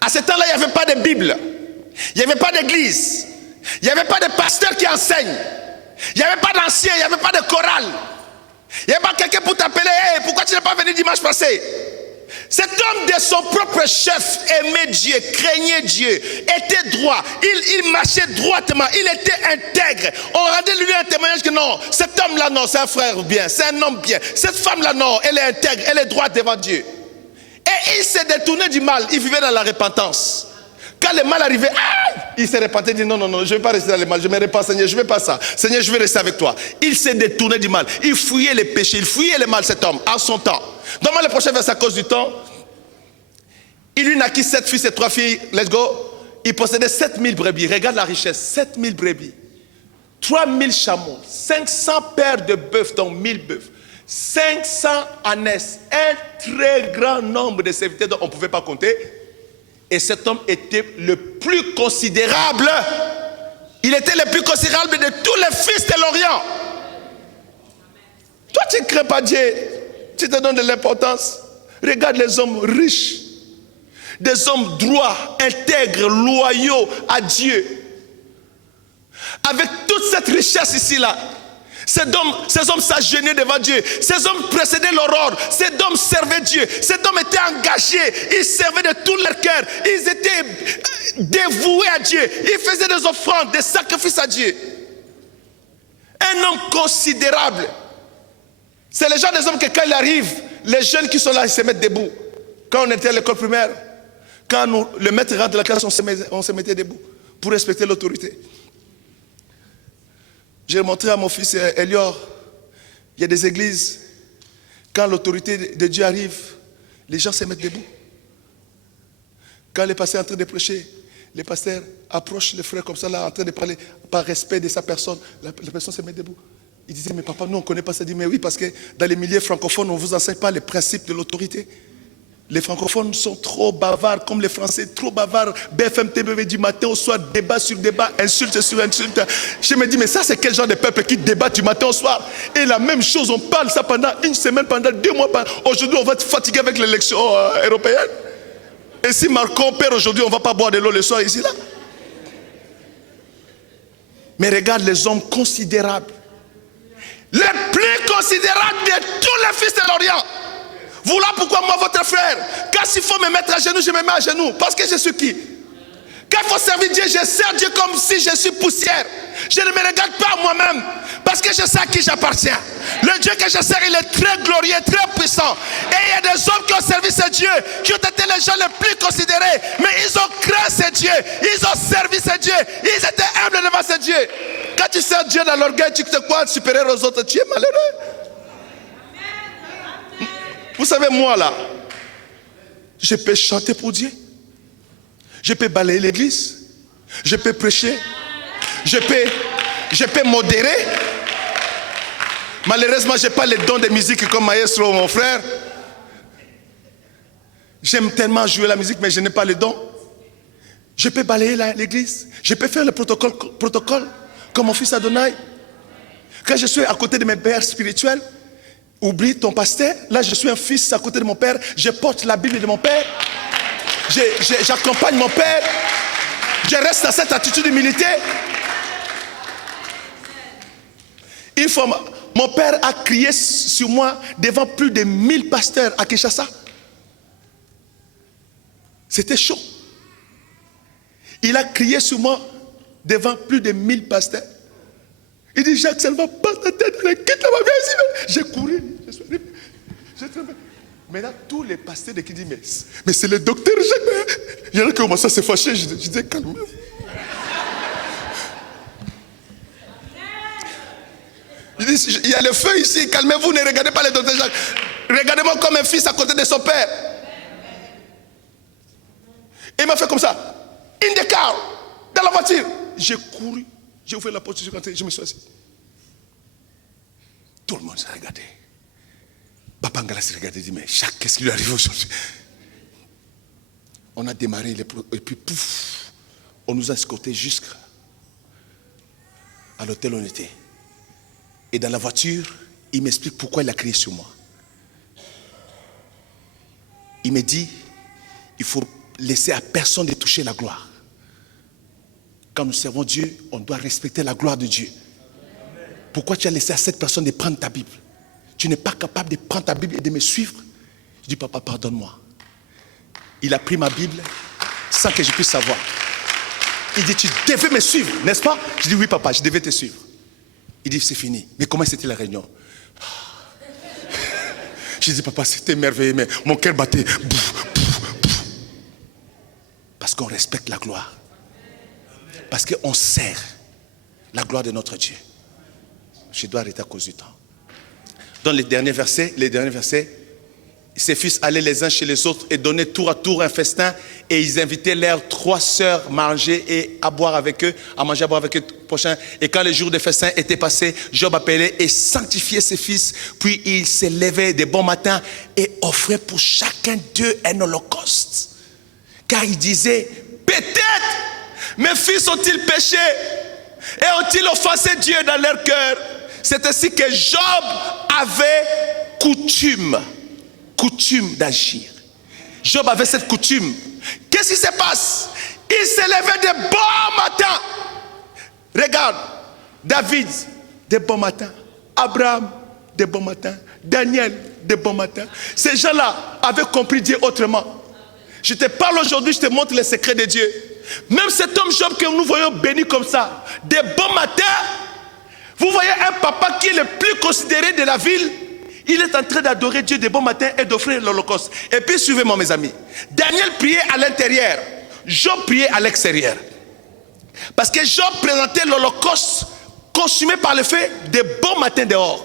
À ce temps-là, il n'y avait pas de Bible. Il n'y avait pas d'église. Il n'y avait pas de pasteur qui enseigne. Il n'y avait pas d'ancien, il n'y avait pas de chorale. Il n'y avait pas quelqu'un pour t'appeler. Hey, pourquoi tu n'es pas venu dimanche passé? Cet homme de son propre chef aimait Dieu, craignait Dieu, était droit. Il marchait droitement, il était intègre. On rendait lui un témoignage que non, cet homme-là, non, c'est un frère bien, c'est un homme bien. Cette femme-là, non, elle est intègre, elle est droite devant Dieu. Et il s'est détourné du mal, il vivait dans la repentance. Quand le mal arrivait, il s'est repenté, il dit non, non, non, je ne vais pas rester dans le mal, je ne me repens, Seigneur, je ne veux pas ça. Seigneur, je vais rester avec toi. Il s'est détourné du mal, il fouillait les péchés, il fouillait le mal, cet homme, en son temps. Donne-moi le prochain verset à cause du temps. Il lui naquit 7 fils et 3 filles, let's go. Il possédait 7000 brebis, regarde la richesse, 7000 brebis, 3000 chameaux, 500 paires de bœufs, donc 1000 bœufs, 500 ânesses, un très grand nombre de serviteurs dont on ne pouvait pas compter. Et cet homme était le plus considérable. Il était le plus considérable de tous les fils de l'Orient. Toi, tu ne crains pas Dieu. Tu te donnes de l'importance. Regarde les hommes riches. Des hommes droits, intègres, loyaux à Dieu. Avec toute cette richesse ici-là. Ces hommes s'agenouillaient devant Dieu. Ces hommes précédaient leur ordre. Ces hommes servaient Dieu. Ces hommes étaient engagés. Ils servaient de tout leur cœur. Ils étaient dévoués à Dieu. Ils faisaient des offrandes, des sacrifices à Dieu. Un homme considérable. C'est le genre des hommes que quand il arrive, les jeunes qui sont là, ils se mettent debout. Quand on était à l'école primaire, quand le maître rentre de la classe, on se mettait debout pour respecter l'autorité. J'ai montré à mon fils Elior, il y a des églises, quand l'autorité de Dieu arrive, les gens se mettent debout. Quand les pasteurs sont en train de prêcher, les pasteurs approchent les frères comme ça, là, en train de parler par respect de sa personne. La personne se met debout. Il disait, mais papa, nous on ne connaît pas ça. Il dit, mais oui, parce que dans les milieux francophones, on ne vous enseigne pas les principes de l'autorité. Les francophones sont trop bavards, comme les Français, trop bavards. BFM TV du matin au soir, débat sur débat, insulte sur insulte. Je me dis, mais ça, c'est quel genre de peuple qui débat du matin au soir? Et la même chose, on parle ça pendant une semaine, pendant 2 mois. Aujourd'hui, on va être fatigué avec l'élection européenne. Et si Macron perd aujourd'hui, on ne va pas boire de l'eau le soir ici, là. Mais regarde les hommes considérables. Les plus considérables de tous les fils de l'Orient. Voilà pourquoi moi, votre frère, quand il faut me mettre à genoux, je me mets à genoux. Parce que je suis qui? Quand il faut servir Dieu, je sers Dieu comme si je suis poussière. Je ne me regarde pas à moi-même. Parce que je sais à qui j'appartiens. Le Dieu que je sers, il est très glorieux, très puissant. Et il y a des hommes qui ont servi ce Dieu, qui ont été les gens les plus considérés. Mais ils ont craint ce Dieu. Ils ont servi ce Dieu. Ils étaient humbles devant ce Dieu. Quand tu sers Dieu dans l'orgueil, tu te crois supérieur aux autres. Tu es malheureux. Vous savez, moi là, je peux chanter pour Dieu. Je peux balayer l'église. Je peux prêcher. Je peux modérer. Malheureusement, je n'ai pas les dons de musique comme maestro, mon frère. J'aime tellement jouer la musique, mais je n'ai pas les dons. Je peux balayer l'église. Je peux faire le protocole comme mon fils Adonai. Quand je suis à côté de mes pères spirituels, oublie ton pasteur. Là, je suis un fils à côté de mon père. Je porte la Bible de mon père. J'accompagne mon père. Je reste dans cette attitude d'humilité. Une fois, mon père a crié sur moi devant plus de 1000 pasteurs à Kinshasa. C'était chaud. Il a crié sur moi devant plus de 1000 pasteurs. Il dit, Jacques, ça ne va pas ta tête, quitte la vie ici. J'ai couru, je suis arrivé. Maintenant, tous les pasteurs qui disent, mais c'est le docteur Jacques. Il y en a qui commencent à se fâcher. Je dis, calmez-vous. Il dit, il y a le feu ici, calmez-vous, ne regardez pas le docteur Jacques. Regardez-moi comme un fils à côté de son père. Et il m'a fait comme ça. In the car, dans la voiture. J'ai couru, j'ai ouvert la porte, je suis rentré, je me suis assis. Tout le monde s'est regardé. Papa Ngala s'est regardé et dit, mais Jacques, qu'est-ce qui lui arrive aujourd'hui? On a démarré et puis pouf, on nous a escortés jusqu'à l'hôtel où on était. Et dans la voiture, il m'explique pourquoi il a crié sur moi. Il me dit, il faut laisser à personne de toucher la gloire. Quand nous servons Dieu, on doit respecter la gloire de Dieu. Pourquoi tu as laissé à cette personne de prendre ta Bible? Tu n'es pas capable de prendre ta Bible et de me suivre? Je dis, papa, pardonne-moi. Il a pris ma Bible sans que je puisse savoir. Il dit, tu devais me suivre, n'est-ce pas? Je dis, oui, papa, je devais te suivre. Il dit, c'est fini. Mais comment c'était la réunion? Je dis, papa, c'était merveilleux, mais mon cœur battait. Parce qu'on respecte la gloire. Parce qu'on sert la gloire de notre Dieu. Je dois arrêter à cause du temps. Dans les derniers versets, ses fils allaient les uns chez les autres et donnaient tour à tour un festin, et ils invitaient leurs 3 sœurs à manger et à boire avec eux, à manger, à boire avec eux prochain. Et quand le jour de festin était passé, Job appelait et sanctifiait ses fils, puis il se levait de bon matin et offrait pour chacun d'eux un holocauste. Car il disait, peut-être mes fils ont-ils péché et ont-ils offensé Dieu dans leur cœur? C'est ainsi que Job avait coutume d'agir. Job avait cette coutume. Qu'est-ce qui se passe? Il se levait de bon matin. Regarde, David, de bon matin. Abraham, de bon matin. Daniel, de bon matin. Ces gens-là avaient compris Dieu autrement. Je te parle aujourd'hui, je te montre les secrets de Dieu. Même cet homme Job que nous voyons béni comme ça, de bon matin, vous voyez un papa qui est le plus considéré de la ville, il est en train d'adorer Dieu de bon matin et d'offrir l'holocauste. Et puis suivez-moi mes amis. Daniel priait à l'intérieur, Job priait à l'extérieur. Parce que Job présentait l'holocauste consumé par le feu de bon matin dehors.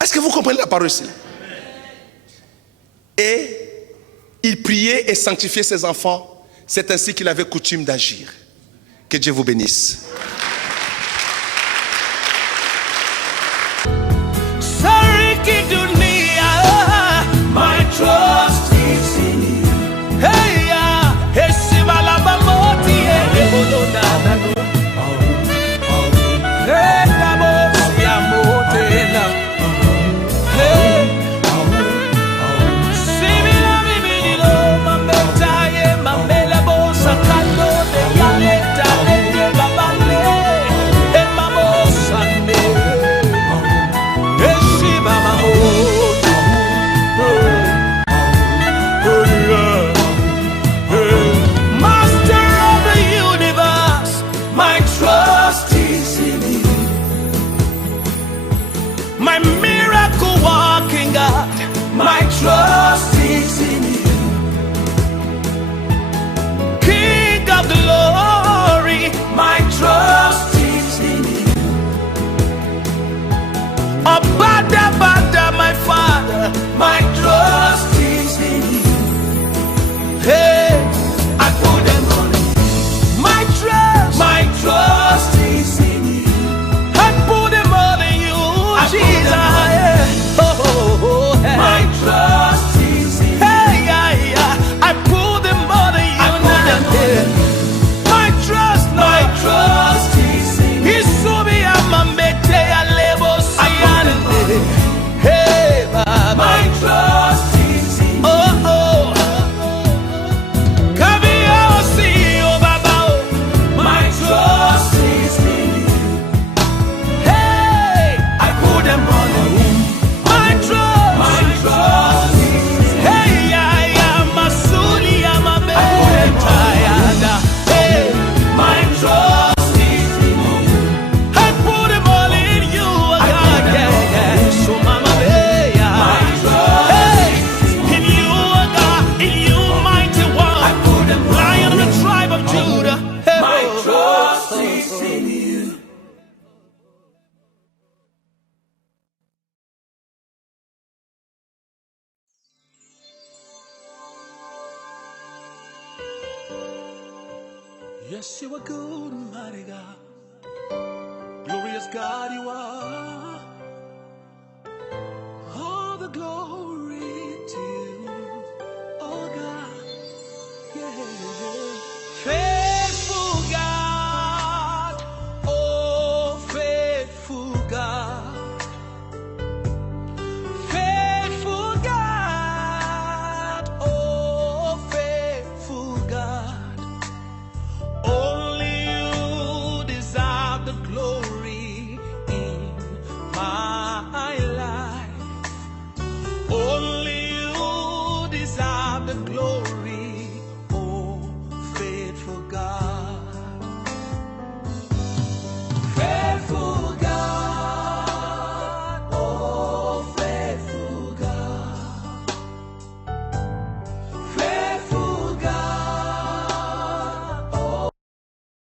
Est-ce que vous comprenez la parole ici? Et il priait et sanctifiait ses enfants. C'est ainsi qu'il avait coutume d'agir. Que Dieu vous bénisse. My trust is in you. Hey, My trust is in you. King of glory, my trust is in you. Abada, Bada, my Father, my trust is in you. Hey, I put them on you. My trust is in you. I put them all in you, Jesus. My trust is in you. Hey, I put them all in you. My trust is in you. Isubi amambete alebo sayane. Hey, Baba. My trust is in you. Oh. Kabia osi o Baba. My trust is in you. Hey, I put them all in you. My trust is in you. Hey, I am a suli, I'm a betayada. Hey, my trust is in you. I put them all in you. Yeah. So mama, my trust in you, God, in you, mighty one. I put them Lion of the tribe of Judah. Hey, my trust is in you. Yes, you are good, mighty God. Glorious God, you are. All the glory to you, oh God. Yeah.